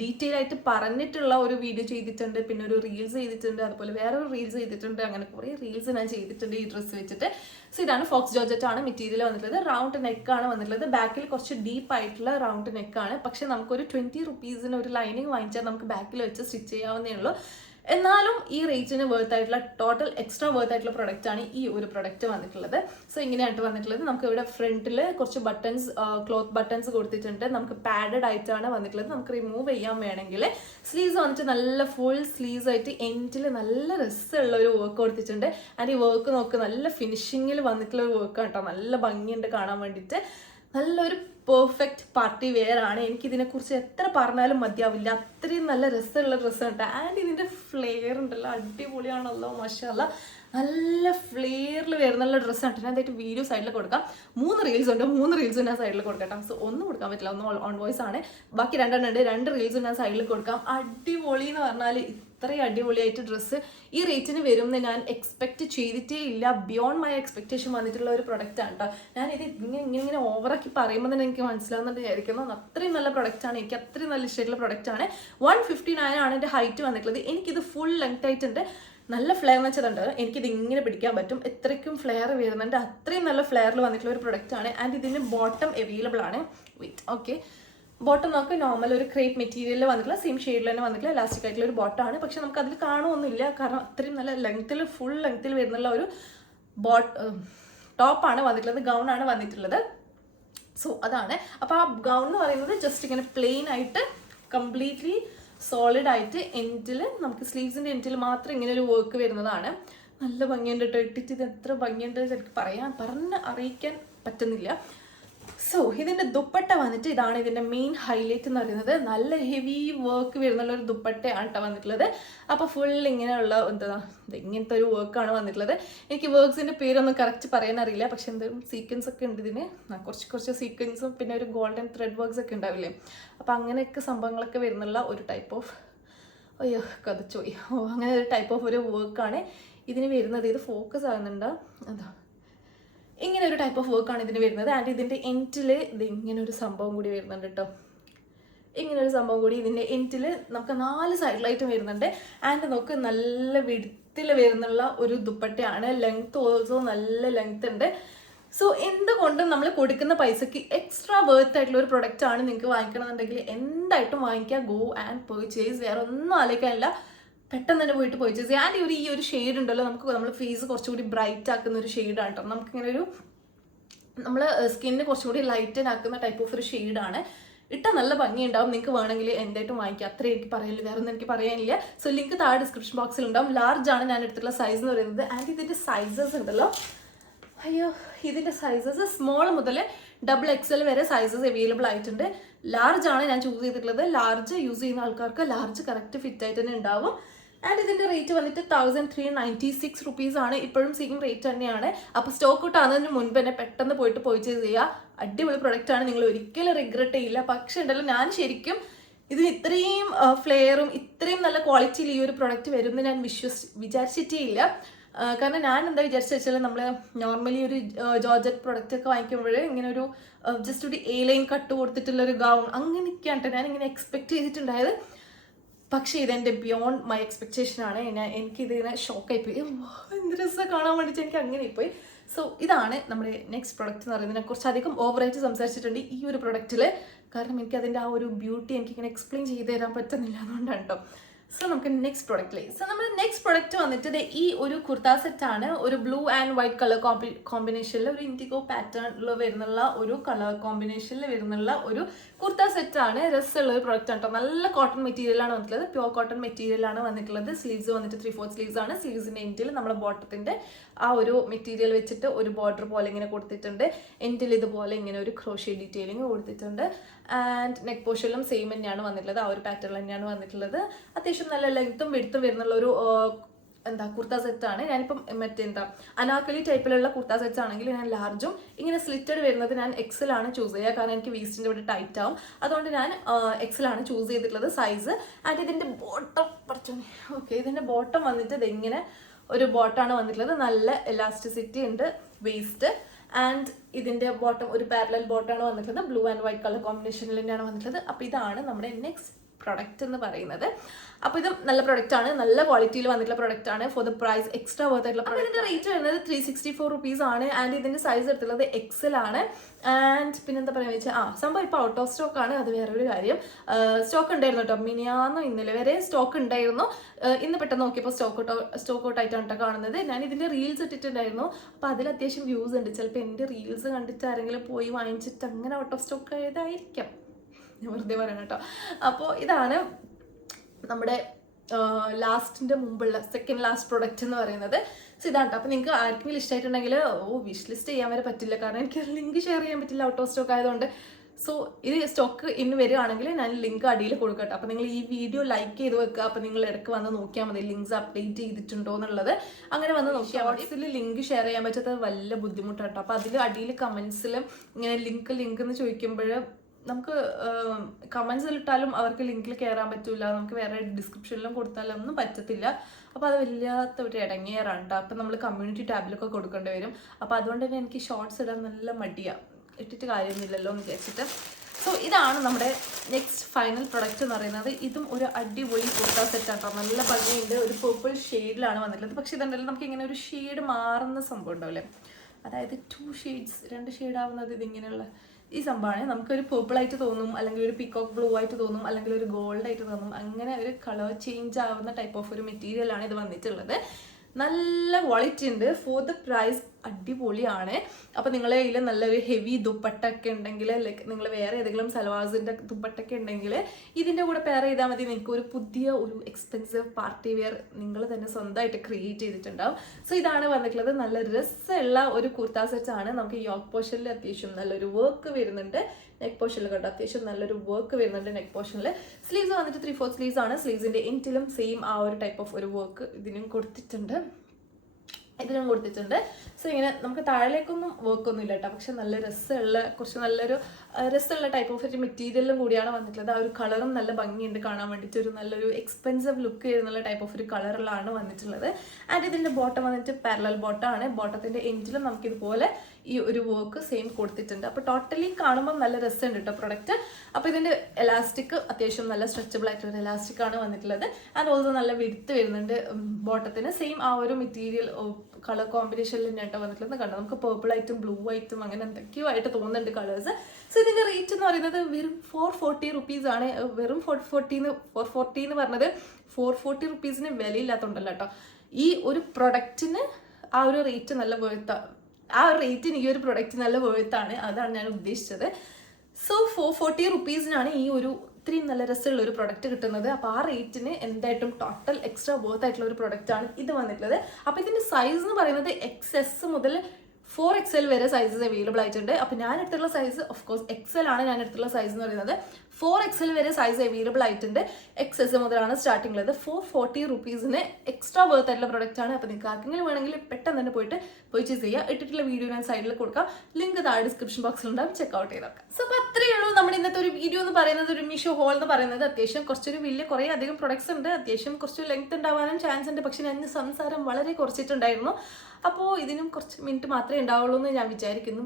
ഡീറ്റെയിൽ ആയിട്ട് പറഞ്ഞിട്ടുള്ള ഒരു വീഡിയോ ചെയ്തിട്ടുണ്ട്, പിന്നെ ഒരു റീൽസ് ചെയ്തിട്ടുണ്ട്, അതുപോലെ വേറൊരു റീൽസ് ചെയ്തിട്ടുണ്ട്. അങ്ങനെ കുറേ റീൽസ് ഞാൻ ചെയ്തിട്ടുണ്ട് ഈ ഡ്രസ്സ് വെച്ചിട്ട്. സോ ഇതാണ് ഫോക്സ് ജോർജറ്റ് ആണ് മെറ്റീരിയൽ വന്നിട്ടുള്ളത്. റൗണ്ട് നെക്കാണ് വന്നിട്ടുള്ളത്. ബാക്കിൽ കുറച്ച് ഡീപ്പ് ആയിട്ടുള്ള റൗണ്ട് നെക്കാണ്. പക്ഷെ നമുക്കൊരു 20 റുപ്പീസിന് ഒരു ലൈനിങ് വാങ്ങിച്ചാൽ നമുക്ക് ബാക്കിൽ വെച്ച് സ്റ്റിച്ച് ചെയ്യാവുന്നേ ഉള്ളൂ. എന്നാലും ഈ റേറ്റിന് വേർത്ത് ആയിട്ടുള്ള ടോട്ടൽ എക്സ്ട്രാ വേർത്ത് ആയിട്ടുള്ള പ്രൊഡക്റ്റ് ആണ് ഈ ഒരു പ്രൊഡക്റ്റ് വന്നിട്ടുള്ളത്. സോ ഇങ്ങനെയായിട്ട് വന്നിട്ടുള്ളത്. നമുക്ക് ഇവിടെ ഫ്രണ്ടിൽ കുറച്ച് ബട്ടൺസ്, ക്ലോത്ത് ബട്ടൺസ് കൊടുത്തിട്ടുണ്ട്. നമുക്ക് പാഡഡ് ആയിട്ടാണ് വന്നിട്ടുള്ളത്. നമുക്ക് റിമൂവ് ചെയ്യാൻ വേണമെങ്കിൽ സ്ലീവ്സ് വന്നിട്ട് നല്ല ഫുൾ സ്ലീവ്സ് ആയിട്ട് എൻഡിൽ നല്ല രസമുള്ള ഒരു വർക്ക് കൊടുത്തിട്ടുണ്ട്. ആൻഡ് ഈ വർക്ക് നോക്ക് നല്ല ഫിനിഷിങ്ങിൽ വന്നിട്ടുള്ള ഒരു വർക്കാണ് കേട്ടോ. നല്ല ഭംഗിയുണ്ട് കാണാൻ വേണ്ടിയിട്ട്. നല്ലൊരു പെർഫെക്റ്റ് പാർട്ടി വെയർ ആണ്. എനിക്കിതിനെക്കുറിച്ച് എത്ര പറഞ്ഞാലും മതിയാവില്ല, അത്രയും നല്ല രസമുള്ള ഡ്രസ്സുണ്ട്. ആൻഡ് ഇതിൻ്റെ ഫ്ലെയർ ഉണ്ടല്ലോ, അടിപൊളിയാണല്ലോ, മാഷാഅല്ലാ. നല്ല ഫ്ലെയറിൽ വരുന്നുള്ള ഡ്രസ്സാണ്. ഞാൻ അതായിട്ട് വീഡിയോ സൈഡിൽ കൊടുക്കാം. 3 റീൽസ് ഉണ്ട്, 3 റീൽസും ഞാൻ സൈഡിൽ കൊടുക്കട്ടെ. സോ ഒന്നും കൊടുക്കാൻ പറ്റില്ല, ഒന്ന് ഓൺ വോയിസ് ആണ്. ബാക്കി 2 ഉണ്ട്, 2 റീൽസും ഞാൻ സൈഡിൽ കൊടുക്കാം. അടിപൊളി എന്ന് പറഞ്ഞാൽ ഇത്രയും അടിപൊളിയായിട്ട് ഡ്രസ്സ് ഈ റേറ്റിന് വരും എന്ന് ഞാൻ എക്സ്പെക്ട് ചെയ്തിട്ടേ ഇല്ല. ബിയോണ്ട് മൈ എക്സ്പെക്ടേഷൻ വന്നിട്ടുള്ള ഒരു പ്രൊഡക്റ്റ് ആണ് കേട്ടോ. ഞാൻ ഇത് ഇങ്ങനെ ഓവറാക്കി പറയുമ്പോൾ തന്നെ എനിക്ക് മനസ്സിലാവുന്നുണ്ട് വിചാരിക്കുന്നു. അത്രയും നല്ല പ്രൊഡക്റ്റ് ആണ്, എനിക്ക് അത്രയും നല്ല ഇഷ്ടമായിട്ടുള്ള പ്രൊഡക്റ്റ് ആണ്. 159 ആണ് എൻ്റെ ഹൈറ്റ് വന്നിട്ടുള്ളത്. എനിക്കിത് ഫുൾ ലെങ്ത് ആയിട്ടുണ്ട്. നല്ല ഫ്ലെയർ എന്ന് വെച്ചതുണ്ട്. എനിക്കിത് ഇങ്ങനെ പിടിക്കാൻ പറ്റും, എത്രയ്ക്കും ഫ്ലെയർ വരുന്നുണ്ട്. അത്രയും നല്ല ഫ്ലെയറിൽ വന്നിട്ടുള്ള ഒരു പ്രൊഡക്റ്റ് ആണ്. ആൻഡ് ഇതിന് ബോട്ടം അവൈലബിൾ ആണ്. വെയിറ്റ്, ഓക്കെ, ബോട്ടം നമുക്ക് നോർമൽ ഒരു ക്രേപ്പ് മെറ്റീരിയലിൽ വന്നിട്ടുള്ള സെയിം ഷെയ്ഡിൽ തന്നെ വന്നിട്ടുള്ള ഇലാസ്റ്റിക് ആയിട്ടുള്ള ഒരു ബോട്ടമാണ്. പക്ഷെ നമുക്ക് അതിൽ കാണുമൊന്നുമില്ല, കാരണം അത്രയും നല്ല ലെങ്ത്തിൽ ഫുൾ ലെങ്ത്തിൽ വരുന്നുള്ള ഒരു ടോപ്പാണ് വന്നിട്ടുള്ളത്, ഗൗൺ ആണ് വന്നിട്ടുള്ളത്. സോ അതാണ്. അപ്പോൾ ആ ഗൗൺ എന്ന് പറയുന്നത് ജസ്റ്റ് ഇങ്ങനെ പ്ലെയിൻ ആയിട്ട് കംപ്ലീറ്റ്ലി സോളിഡ് ആയിട്ട് എൻഡിൽ നമുക്ക് സ്ലീവ്സിൻ്റെ എൻഡിൽ മാത്രം ഇങ്ങനെ ഒരു വർക്ക് വരുന്നതാണ്. നല്ല ഭംഗിയുണ്ട് കേട്ടോ. ഇട്ടിട്ട് ഇത് എത്ര ഭംഗിയുണ്ട് എനിക്ക് പറഞ്ഞ് അറിയിക്കാൻ പറ്റുന്നില്ല. സോ ഇതിൻ്റെ ദുപ്പട്ട വന്നിട്ട് ഇതാണ് ഇതിൻ്റെ മെയിൻ ഹൈലൈറ്റ് എന്ന് പറയുന്നത്. നല്ല ഹെവി വർക്ക് വരുന്നുള്ള ഒരു ദുപ്പട്ടയാണ് കേട്ടോ വന്നിട്ടുള്ളത്. അപ്പോൾ ഫുൾ ഇങ്ങനെയുള്ള ഇങ്ങനത്തെ ഒരു വർക്കാണ് വന്നിട്ടുള്ളത്. എനിക്ക് വർക്ക്സിൻ്റെ പേരൊന്നും കറക്റ്റ് പറയാൻ അറിയില്ല, പക്ഷെ എന്തെങ്കിലും സീക്വൻസ് ഒക്കെ ഉണ്ട് ഇതിന്. കുറച്ച് സീക്വൻസും പിന്നെ ഒരു ഗോൾഡൻ ത്രെഡ് വർക്ക്സ് ഒക്കെ ഉണ്ടാവില്ലേ, അപ്പോൾ അങ്ങനെയൊക്കെ സംഭവങ്ങളൊക്കെ വരുന്നുള്ള ഒരു ടൈപ്പ് ഓഫ് കഥച്ചോയി അങ്ങനെ ഒരു ടൈപ്പ് ഓഫ് ഒരു വർക്കാണ് ഇതിന് വരുന്നത്. ഇത് ഫോക്കസ് ആകുന്നുണ്ടോ? അതാ ഇങ്ങനെ ഒരു ടൈപ്പ് ഓഫ് വർക്കാണ് ഇതിന് വരുന്നത്. ആൻഡ് ഇതിൻ്റെ എൻഡിൽ ഇത് ഇങ്ങനെ ഒരു സംഭവം കൂടി വരുന്നുണ്ട് കേട്ടോ. ഇങ്ങനെ ഒരു സംഭവം കൂടി ഇതിൻ്റെ എൻഡിൽ നമുക്ക് 4 സൈഡിലായിട്ടും വരുന്നുണ്ട്. ആൻഡ് നമുക്ക് നല്ല വിഡ്ത്തിൽ വരുന്നുള്ള ഒരു ദുപ്പട്ടയാണ്. ലെങ്ത് ഓൾസോ നല്ല ലെങ്ത് ഉണ്ട്. സോ എന്തുകൊണ്ടും നമ്മൾ കൊടുക്കുന്ന പൈസക്ക് എക്സ്ട്രാ വേർത്ത് ആയിട്ടുള്ള ഒരു പ്രൊഡക്റ്റ് ആണ്. നിങ്ങൾക്ക് വാങ്ങിക്കണമെന്നുണ്ടെങ്കിൽ എന്തായിട്ടും വാങ്ങിക്കുക. Go and purchase. വേറെ ഒന്നും ആലോചിക്കാനില്ല, പെട്ടെന്ന് തന്നെ പോയിട്ട് പർച്ചേസ് ചെയ്യുക. ആൻഡ് ഈ ഒരു ഷെയ്ഡ് ഉണ്ടല്ലോ, നമ്മൾ ഫേസ് കുറച്ചുകൂടി ബ്രൈറ്റ് ആക്കുന്ന ഒരു ഷെയ്ഡാണ് കേട്ടോ. നമുക്കിങ്ങനെ ഒരു നമ്മൾ സ്കിന്നിന് കുറച്ചുകൂടി ലൈറ്റൻ ആക്കുന്ന ടൈപ്പ് ഓഫ് ഒരു ഷെയ്ഡാണ്. ഇട്ടാൽ നല്ല ഭംഗിയുണ്ടാവും. നിങ്ങൾക്ക് വേണമെങ്കിൽ എന്തായിട്ടും വാങ്ങിക്കുക. അത്രയും എനിക്ക് പറയാനില്ല, വേറെ ഒന്നും എനിക്ക് പറയാനില്ല. സോ ലിങ്ക് താഴെ ഡിസ്ക്രിപ്ഷൻ ബോക്സിൽ ഉണ്ടാവും. ലാർജ് ആണ് ഞാൻ എടുത്തിട്ടുള്ള സൈസ് എന്ന് പറയുന്നത്. ആൻഡ് ഇതിൻ്റെ സൈസസ് ഉണ്ടല്ലോ, ഇതിൻ്റെ സൈസസ് സ്മോൾ മുതൽ XXL വരെ സൈസസ് അവൈലബിൾ ആയിട്ടുണ്ട്. ലാർജ് ആണ് ഞാൻ ചൂസ് ചെയ്തിട്ടുള്ളത്. ലാർജ് യൂസ് ചെയ്യുന്ന ആൾക്കാർക്ക് ലാർജ് കറക്റ്റ് ഫിറ്റ് ആയിട്ട് തന്നെ ഉണ്ടാവും. ആൻഡ് ഇതിൻ്റെ റേറ്റ് വന്നിട്ട് 1396 റുപ്പീസ് ആണ്. ഇപ്പോഴും സെയിം റേറ്റ് തന്നെയാണ്. അപ്പോൾ സ്റ്റോക്ക് ഔട്ട് ആകുന്നതിന് മുൻപ് തന്നെ പെട്ടെന്ന് പോയിട്ട് പർച്ചേസ് ചെയ്യുക. അടിപൊളി പ്രൊഡക്റ്റ് ആണ്, നിങ്ങൾ ഒരിക്കലും റിഗ്രറ്റ് ചെയ്യില്ല. പക്ഷേ ഉണ്ടല്ലോ, ഞാൻ ശരിക്കും ഇതിന് ഇത്രയും ഫ്ലെയറും ഇത്രയും നല്ല ക്വാളിറ്റിയിൽ ഈ ഒരു പ്രൊഡക്റ്റ് വരുമെന്ന് ഞാൻ വിചാരിച്ചിട്ടേ ഇല്ല. കാരണം ഞാൻ എന്താ വിചാരിച്ചു വെച്ചാൽ നമ്മൾ നോർമലി ഒരു ജോർജറ്റ് പ്രൊഡക്റ്റ് ഒക്കെ വാങ്ങിക്കുമ്പോൾ ഇങ്ങനെ ഒരു ജസ്റ്റ് ഒരു A ലൈൻ കട്ട് കൊടുത്തിട്ടുള്ളൊരു ഗൗൺ അങ്ങനെയൊക്കെയാണ് ഞാൻ ഇങ്ങനെ എക്സ്പെക്ട് ചെയ്തിട്ടുണ്ടായത്. പക്ഷേ ഇതെൻ്റെ ബിയോണ്ട് മൈ എക്സ്പെക്റ്റേഷൻ ആണ്. എനിക്കിതിനെ ഷോക്കായിപ്പോയി. എന്ത് രസം കാണാൻ വേണ്ടിയിട്ട് എനിക്ക് അങ്ങനെ പോയി. സോ ഇതാണ് നമ്മുടെ നെക്സ്റ്റ് പ്രൊഡക്റ്റ് എന്ന് പറയുന്നത്. കുറച്ചധികം ഓവറായിട്ട് സംസാരിച്ചിട്ടുണ്ട് ഈ ഒരു പ്രൊഡക്റ്റിൽ, കാരണം എനിക്ക് അതിൻ്റെ ആ ഒരു ബ്യൂട്ടി എനിക്കിങ്ങനെ എക്സ്പ്ലെയിൻ ചെയ്ത് തരാൻ പറ്റുന്നില്ല, അതുകൊണ്ടാണ് കേട്ടോ. സോ നമുക്ക് നെക്സ്റ്റ് പ്രൊഡക്റ്റിലേക്ക്. സോ നമ്മുടെ നെക്സ്റ്റ് പ്രൊഡക്റ്റ് വന്നിട്ട് ഈ ഒരു കുർത്ത സെറ്റാണ്. ഒരു ബ്ലൂ ആൻഡ് വൈറ്റ് കളർ കോമ്പിനേഷനിൽ ഒരു ഇൻഡിഗോ പാറ്റേണിൽ വരുന്നുള്ള ഒരു കളർ കോമ്പിനേഷനിൽ വരുന്നുള്ള ഒരു കുർത്ത സെറ്റാണ്. രസമുള്ള ഒരു പ്രൊഡക്റ്റ് ആണ് കേട്ടോ. നല്ല കോട്ടൺ മെറ്റീരിയലാണ് വന്നിട്ടുള്ളത്, പ്യുവർ കോട്ടൺ മെറ്റീരിയലാണ് വന്നിട്ടുള്ളത്. സ്ലീവ്സ് വന്നിട്ട് 3/4 സ്ലീവ്സ് ആണ്. സ്ലീവ്സിൻ്റെ എൻഡിൽ നമ്മുടെ ബോട്ടത്തിൻ്റെ ആ ഒരു മെറ്റീരിയൽ വെച്ചിട്ട് ഒരു ബോർഡർ പോലെ ഇങ്ങനെ കൊടുത്തിട്ടുണ്ട്. എൻഡിൽ ഇതുപോലെ ഇങ്ങനെ ഒരു ക്രോഷ്യ ഡീറ്റെയിലിംഗ് കൊടുത്തിട്ടുണ്ട്. ആൻഡ് നെക്ക് പോർഷനിലും സെയിം തന്നെയാണ് വന്നിട്ടുള്ളത്, ആ ഒരു പാറ്റേൺ തന്നെയാണ് വന്നിട്ടുള്ളത്. അത്യാവശ്യം നല്ല ലെങ്ത്തും വെഡ്ത്തും വരുന്നുള്ള ഒരു കുർത്ത സെറ്റാണ്. ഞാനിപ്പം അനാർക്കലി ടൈപ്പിലുള്ള കുർത്ത സെറ്റ്സ് ആണെങ്കിൽ ഞാൻ ലാർജും ഇങ്ങനെ സ്ലിറ്റഡ് വരുന്നത് ഞാൻ XL ആണ് ചൂസ് ചെയ്യുക, കാരണം എനിക്ക് വേസ്റ്റിൻ്റെ ഇവിടെ ടൈറ്റ് ആവും. അതുകൊണ്ട് ഞാൻ XL ആണ് ചൂസ് ചെയ്തിട്ടുള്ളത് സൈസ്. ആൻഡ് ഇതിൻ്റെ ഇതിൻ്റെ ബോട്ടം വന്നിട്ട് ഇതിങ്ങനെ ഒരു ബോട്ടാണ് വന്നിട്ടുള്ളത്. നല്ല എലാസ്റ്റിസിറ്റി ഉണ്ട് വേസ്റ്റ്. ആൻഡ് ഇതിൻ്റെ ബോട്ടം ഒരു പാരലൽ ബോട്ടമാണ് വന്നിട്ടുള്ളത്, ബ്ലൂ ആൻഡ് വൈറ്റ് കളർ കോമ്പിനേഷനിൽ തന്നെയാണ് വന്നിട്ടുള്ളത്. അപ്പോൾ ഇതാണ് നമ്മുടെ നെക്സ്റ്റ് പ്രൊഡക്റ്റ് എന്ന് പറയുന്നത്. അപ്പോൾ ഇത് നല്ല പ്രൊഡക്റ്റ് ആണ്, നല്ല ക്വാളിറ്റിയിൽ വന്നിട്ടുള്ള പ്രൊഡക്റ്റ് ആണ്. For the price extra worth ആയിട്ടുള്ള പ്രൊഡക്റ്റ്. ഇതിന്റെ റേറ്റ് വരുന്നത് 364 റുപ്പീസ് ആണ്. ആൻഡ് ഇതിന്റെ സൈസ് എടുത്തുള്ളത് എക്സൽ ആണ്. ആൻഡ് പിന്നെന്താ പറയുക വെച്ചാൽ സംഭവം ഇപ്പോൾ ഔട്ട് ഓഫ് സ്റ്റോക്ക് ആണ്, അത് വേറൊരു കാര്യം. സ്റ്റോക്ക് ഉണ്ടായിരുന്നു കേട്ടോ, മിനിയാന്നോ ഇന്നലെ വരെ സ്റ്റോക്ക് ഉണ്ടായിരുന്നു. ഇന്ന് പെട്ടെന്ന് നോക്കിയപ്പോൾ സ്റ്റോക്ക് ഔട്ട് ആയിട്ടാണ് കേട്ടോ കാണുന്നത്. ഞാൻ ഇതിന്റെ റീൽസ് ഇട്ടിട്ടുണ്ടായിരുന്നു, അപ്പോൾ അതിൽ അത്യാവശ്യം വ്യൂസ് ഉണ്ട്. ചിലപ്പോൾ എൻ്റെ റീൽസ് കണ്ടിട്ട് ആരെങ്കിലും പോയി വാങ്ങിച്ചിട്ട് അങ്ങനെ ഔട്ട് ഓഫ് സ്റ്റോക്ക് ആയതായിരിക്കാം, ഞാൻ വെറുതെ പറയണം കേട്ടോ. അപ്പോൾ ഇതാണ് നമ്മുടെ ലാസ്റ്റിൻ്റെ മുമ്പുള്ള സെക്കൻഡ് ലാസ്റ്റ് പ്രൊഡക്റ്റ് എന്ന് പറയുന്നത്. സോ ഇതാണ് കേട്ടോ. അപ്പോൾ നിങ്ങൾക്ക് ആർക്കെങ്കിലും ഇഷ്ടമായിട്ടുണ്ടെങ്കിൽ വിഷ് ലിസ്റ്റ് ചെയ്യാൻ വരെ പറ്റില്ല, കാരണം എനിക്ക് ലിങ്ക് ഷെയർ ചെയ്യാൻ പറ്റില്ല ഔട്ട് ഓഫ് സ്റ്റോക്ക് ആയതുകൊണ്ട്. സോ ഇത് സ്റ്റോക്ക് ഇന്ന് വരികയാണെങ്കിൽ ഞാൻ ലിങ്ക് അടിയിൽ കൊടുക്കട്ടെ. അപ്പോൾ നിങ്ങൾ ഈ വീഡിയോ ലൈക്ക് ചെയ്ത് വെക്കുക. അപ്പോൾ നിങ്ങൾ ഇടയ്ക്ക് വന്ന് നോക്കിയാൽ മതി ലിങ്ക്സ് അപ്ഡേറ്റ് ചെയ്തിട്ടുണ്ടോ എന്നുള്ളത്. അങ്ങനെ വന്ന് നോക്കിയാൽ വാട്ട്സിൽ ലിങ്ക് ഷെയർ ചെയ്യാൻ പറ്റാത്തത് വല്ല ബുദ്ധിമുട്ടാണ് കേട്ടോ. അപ്പോൾ അതിൽ അടിയിൽ കമൻസിലും ഇങ്ങനെ ലിങ്ക് എന്ന് ചോദിക്കുമ്പോൾ നമുക്ക് കമൻസിൽ ഇട്ടാലും അവർക്ക് ലിങ്കിൽ കയറാൻ പറ്റില്ല, നമുക്ക് വേറെ ഡിസ്ക്രിപ്ഷനിലും കൊടുത്താലൊന്നും പറ്റത്തില്ല. അപ്പോൾ അത് വല്ലാത്ത ഒരു ഇടങ്ങേറാണ് കേട്ടോ. അപ്പം നമ്മൾ കമ്മ്യൂണിറ്റി ടാബിലൊക്കെ കൊടുക്കേണ്ടി വരും. അപ്പോൾ അതുകൊണ്ട് തന്നെ എനിക്ക് ഷോർട്സ് ഇടാൻ നല്ല മടിയാണ്, ഇട്ടിട്ട് കാര്യമൊന്നുമില്ലല്ലോ എന്ന് വിചാരിച്ചിട്ട്. സോ ഇതാണ് നമ്മുടെ നെക്സ്റ്റ് ഫൈനൽ പ്രൊഡക്റ്റ് എന്ന് പറയുന്നത്. ഇതും ഒരു അടിപൊളി കുർത്ത സെറ്റാണ് കേട്ടോ, നല്ല ഭംഗിയുണ്ട്. ഒരു പേർപ്പിൾ ഷെയ്ഡിലാണ് വന്നിട്ടുള്ളത്. പക്ഷേ ഇതുണ്ടല്ലോ നമുക്ക് ഇങ്ങനെ ഒരു ഷെയ്ഡ് മാറുന്ന സംഭവം ഉണ്ടാവില്ലേ, അതായത് 2 ഷെയ്ഡ്സ് 2 ഷെയ്ഡ് ആവുന്നത് ഇതിങ്ങനെയുള്ള ഈ സംഭവമാണ്. നമുക്കൊരു പേർപ്പിൾ ആയിട്ട് തോന്നും, അല്ലെങ്കിൽ ഒരു പീക്കോക്ക് ബ്ലൂ ആയിട്ട് തോന്നും, അല്ലെങ്കിൽ ഒരു ഗോൾഡ് ആയിട്ട് തോന്നും. അങ്ങനെ ഒരു കളർ ചേഞ്ച് ആവുന്ന ടൈപ്പ് ഓഫ് ഒരു മെറ്റീരിയലാണ് ഇത് വന്നിട്ടുള്ളത്. നല്ല ക്വാളിറ്റി ഉണ്ട്. ഫോർ ദ പ്രൈസ് അടിപൊളിയാണ്. അപ്പോൾ നിങ്ങളെ കയ്യിൽ നല്ലൊരു ഹെവി ദുപ്പട്ടൊക്കെ ഉണ്ടെങ്കിൽ, ലൈക്ക് നിങ്ങൾ വേറെ ഏതെങ്കിലും സൽവാസിൻ്റെ ദുപ്പട്ടൊക്കെ ഉണ്ടെങ്കിൽ ഇതിൻ്റെ കൂടെ പെയർ ചെയ്താൽ മതി. നിങ്ങൾക്ക് ഒരു പുതിയ ഒരു എക്സ്പെൻസീവ് പാർട്ടി വെയർ നിങ്ങൾ തന്നെ സ്വന്തമായിട്ട് ക്രിയേറ്റ് ചെയ്തിട്ടുണ്ടാവും. സോ ഇതാണ് വന്നിട്ടുള്ളത്. നല്ല രസമുള്ള ഒരു കുർത്ത സെറ്റ് ആണ്. നമുക്ക് യോക്ക് പോർഷനിൽ അത്യാവശ്യം നല്ലൊരു വർക്ക് വരുന്നുണ്ട്. നെക്ക് പോർഷനിൽ കണ്ടോ അത്യാവശ്യം നല്ലൊരു വർക്ക് വരുന്നുണ്ട് നെക്ക് പോർഷനിൽ. സ്ലീവ്സ് വന്നിട്ട് 3/4 സ്ലീവ്സ് ആണ്. സ്ലീവ്സിൻ്റെ എൻഡിലും സെയിം ആ ഒരു ടൈപ്പ് ഓഫ് ഒരു വർക്ക് ഇതിനും കൊടുത്തിട്ടുണ്ട്. സോ ഇങ്ങനെ നമുക്ക് താഴേക്കൊന്നും വർക്കൊന്നും ഇല്ല കേട്ടോ, പക്ഷെ നല്ല രസമുള്ള കുറച്ച് നല്ലൊരു രസമുള്ള ടൈപ്പ് ഓഫ് ഒരു മെറ്റീരിയലും കൂടിയാണ് വന്നിട്ടുള്ളത്. ആ ഒരു കളറും നല്ല ഭംഗിയുണ്ട് കാണാൻ വേണ്ടിയിട്ട്. ഒരു നല്ലൊരു എക്സ്പെൻസീവ് ലുക്ക് ചെയ്യുന്നുള്ള ടൈപ്പ് ഓഫ് ഒരു കളറിലാണ് വന്നിട്ടുള്ളത്. ആൻഡ് ഇതിൻ്റെ ബോട്ടം വന്നിട്ട് പാരലൽ ബോട്ടമാണ്. ബോട്ടത്തിൻ്റെ എൻഡിലും നമുക്കിതുപോലെ ഈ ഒരു വർക്ക് സെയിം കൊടുത്തിട്ടുണ്ട്. അപ്പോൾ ടോട്ടലി കാണുമ്പോൾ നല്ല രസമുണ്ട് കേട്ടോ പ്രൊഡക്റ്റ്. അപ്പോൾ ഇതിൻ്റെ എലാസ്റ്റിക് അത്യാവശ്യം നല്ല സ്ട്രെച്ചബിൾ ആയിട്ടുള്ള എലാസ്റ്റിക് ആണ് വന്നിട്ടുള്ളത്. ആൻഡ് ഓൾസോ നല്ല വിടുത്ത് വരുന്നുണ്ട് ബോട്ടത്തിന്. സെയിം ആ ഒരു മെറ്റീരിയൽ കളർ കോമ്പിനേഷനിൽ തന്നെയായിട്ട് വന്നിട്ടുള്ളത്. കണ്ടോ നമുക്ക് പേർപ്പിൾ ആയിട്ടും ബ്ലൂ ആയിട്ടും അങ്ങനെ എന്തൊക്കെയോ ആയിട്ട് തോന്നുന്നുണ്ട് കളേഴ്സ്. സോ ഇതിൻ്റെ റേറ്റ് എന്ന് പറയുന്നത് വെറും 440 റുപ്പീസ് ആണ്. വെറും 440 എന്ന് പറഞ്ഞത് 440 റുപ്പീസിന് വിലയില്ലാത്തതുണ്ടല്ലോ കേട്ടോ. ഈ ഒരു പ്രൊഡക്റ്റിന് ആ ഒരു റേറ്റ് നല്ല വേർത്താണ്. ആ ഒരു റേറ്റിന് ഈ ഒരു പ്രൊഡക്റ്റ് നല്ല വേർത്താണ്, അതാണ് ഞാൻ ഉദ്ദേശിച്ചത്. സോ 440 റുപ്പീസിനാണ് ഈ ഒരു ഇത്രയും നല്ല രസമുള്ള ഒരു പ്രൊഡക്റ്റ് കിട്ടുന്നത്. അപ്പോൾ ആ റേറ്റിന് എന്തായിട്ടും ടോട്ടൽ എക്സ്ട്രാ വർത്ത് ആയിട്ടുള്ള ഒരു പ്രൊഡക്റ്റാണ് ഇത് വന്നിട്ടുള്ളത്. അപ്പോൾ ഇതിൻ്റെ സൈസ് എന്ന് പറയുന്നത് XS മുതൽ 4XL വരെ സൈസസ് അവൈലബിൾ ആയിട്ടുണ്ട്. അപ്പോൾ ഞാൻ എടുത്തുള്ള സൈസ് ഓഫ് കോഴ്സ് XL ആണ് ഞാൻ എടുത്തുള്ള സൈസ് എന്ന് പറയുന്നത്. 4XL വരെ സൈസ് അവൈലബിൾ ആയിട്ടുണ്ട്. XS മുതലാണ് സ്റ്റാർട്ടിംഗ് ഉള്ളത്. 440 റുപ്പീസിന് എക്സ്ട്രാ വർത്ത് ആയിട്ടുള്ള പ്രൊഡക്റ്റ് ആണ്. അപ്പോൾ നിങ്ങൾക്ക് ആർക്കെങ്കിലും വേണമെങ്കിൽ പെട്ടെന്ന് തന്നെ പോയിട്ട് പർച്ചേസ് ചെയ്യുക. ഇട്ടിട്ടുള്ള വീഡിയോ ഞാൻ സൈഡിൽ കൊടുക്കാം, ലിങ്ക് താഴെ ഡിസ്ക്രിപ്ഷൻ ബോക്സിൽ ഉണ്ടാവും, ചെക്കൗട്ട് ചെയ്ത് നോക്കാം. സോ അപ്പോൾ അത്രയേ ഉള്ളൂ നമ്മുടെ ഇന്നത്തെ ഒരു വീഡിയോ എന്ന് പറയുന്നത്. ഒരു മീഷോ ഹോൾ എന്ന് പറയുന്നത് അത്യാവശ്യം കുറച്ചൊരു വലിയ കുറേ അധികം പ്രൊഡക്ട്സ് ഉണ്ട്. അത്യാവശ്യം കുറച്ച് ലെങ്ത് ഉണ്ടാവാനും ചാൻസ് ഉണ്ട്. പക്ഷെ ഞാൻ സംസാരം വളരെ കുറച്ചിട്ടുണ്ടായിരുന്നു. അപ്പോൾ ഇതിനും കുറച്ച് മിനിറ്റ് മാത്രമേ ഉണ്ടാവുള്ളൂ എന്ന് ഞാൻ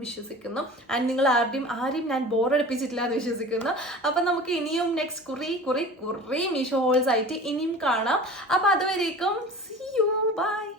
വിശ്വസിക്കുന്നു. ആൻഡ് നിങ്ങൾ ആരെയും ഞാൻ ബോറടിപ്പിച്ചിട്ടില്ല എന്ന് വിശ്വസിക്കുന്നു. അപ്പം നമുക്ക് ഇനിയും നെക്സ്റ്റ് കുറേ മീഷോ ഹോൾസ് ആയിട്ട് ഇനിയും കാണാം. അപ്പോൾ അതുവരേക്കും see you, bye.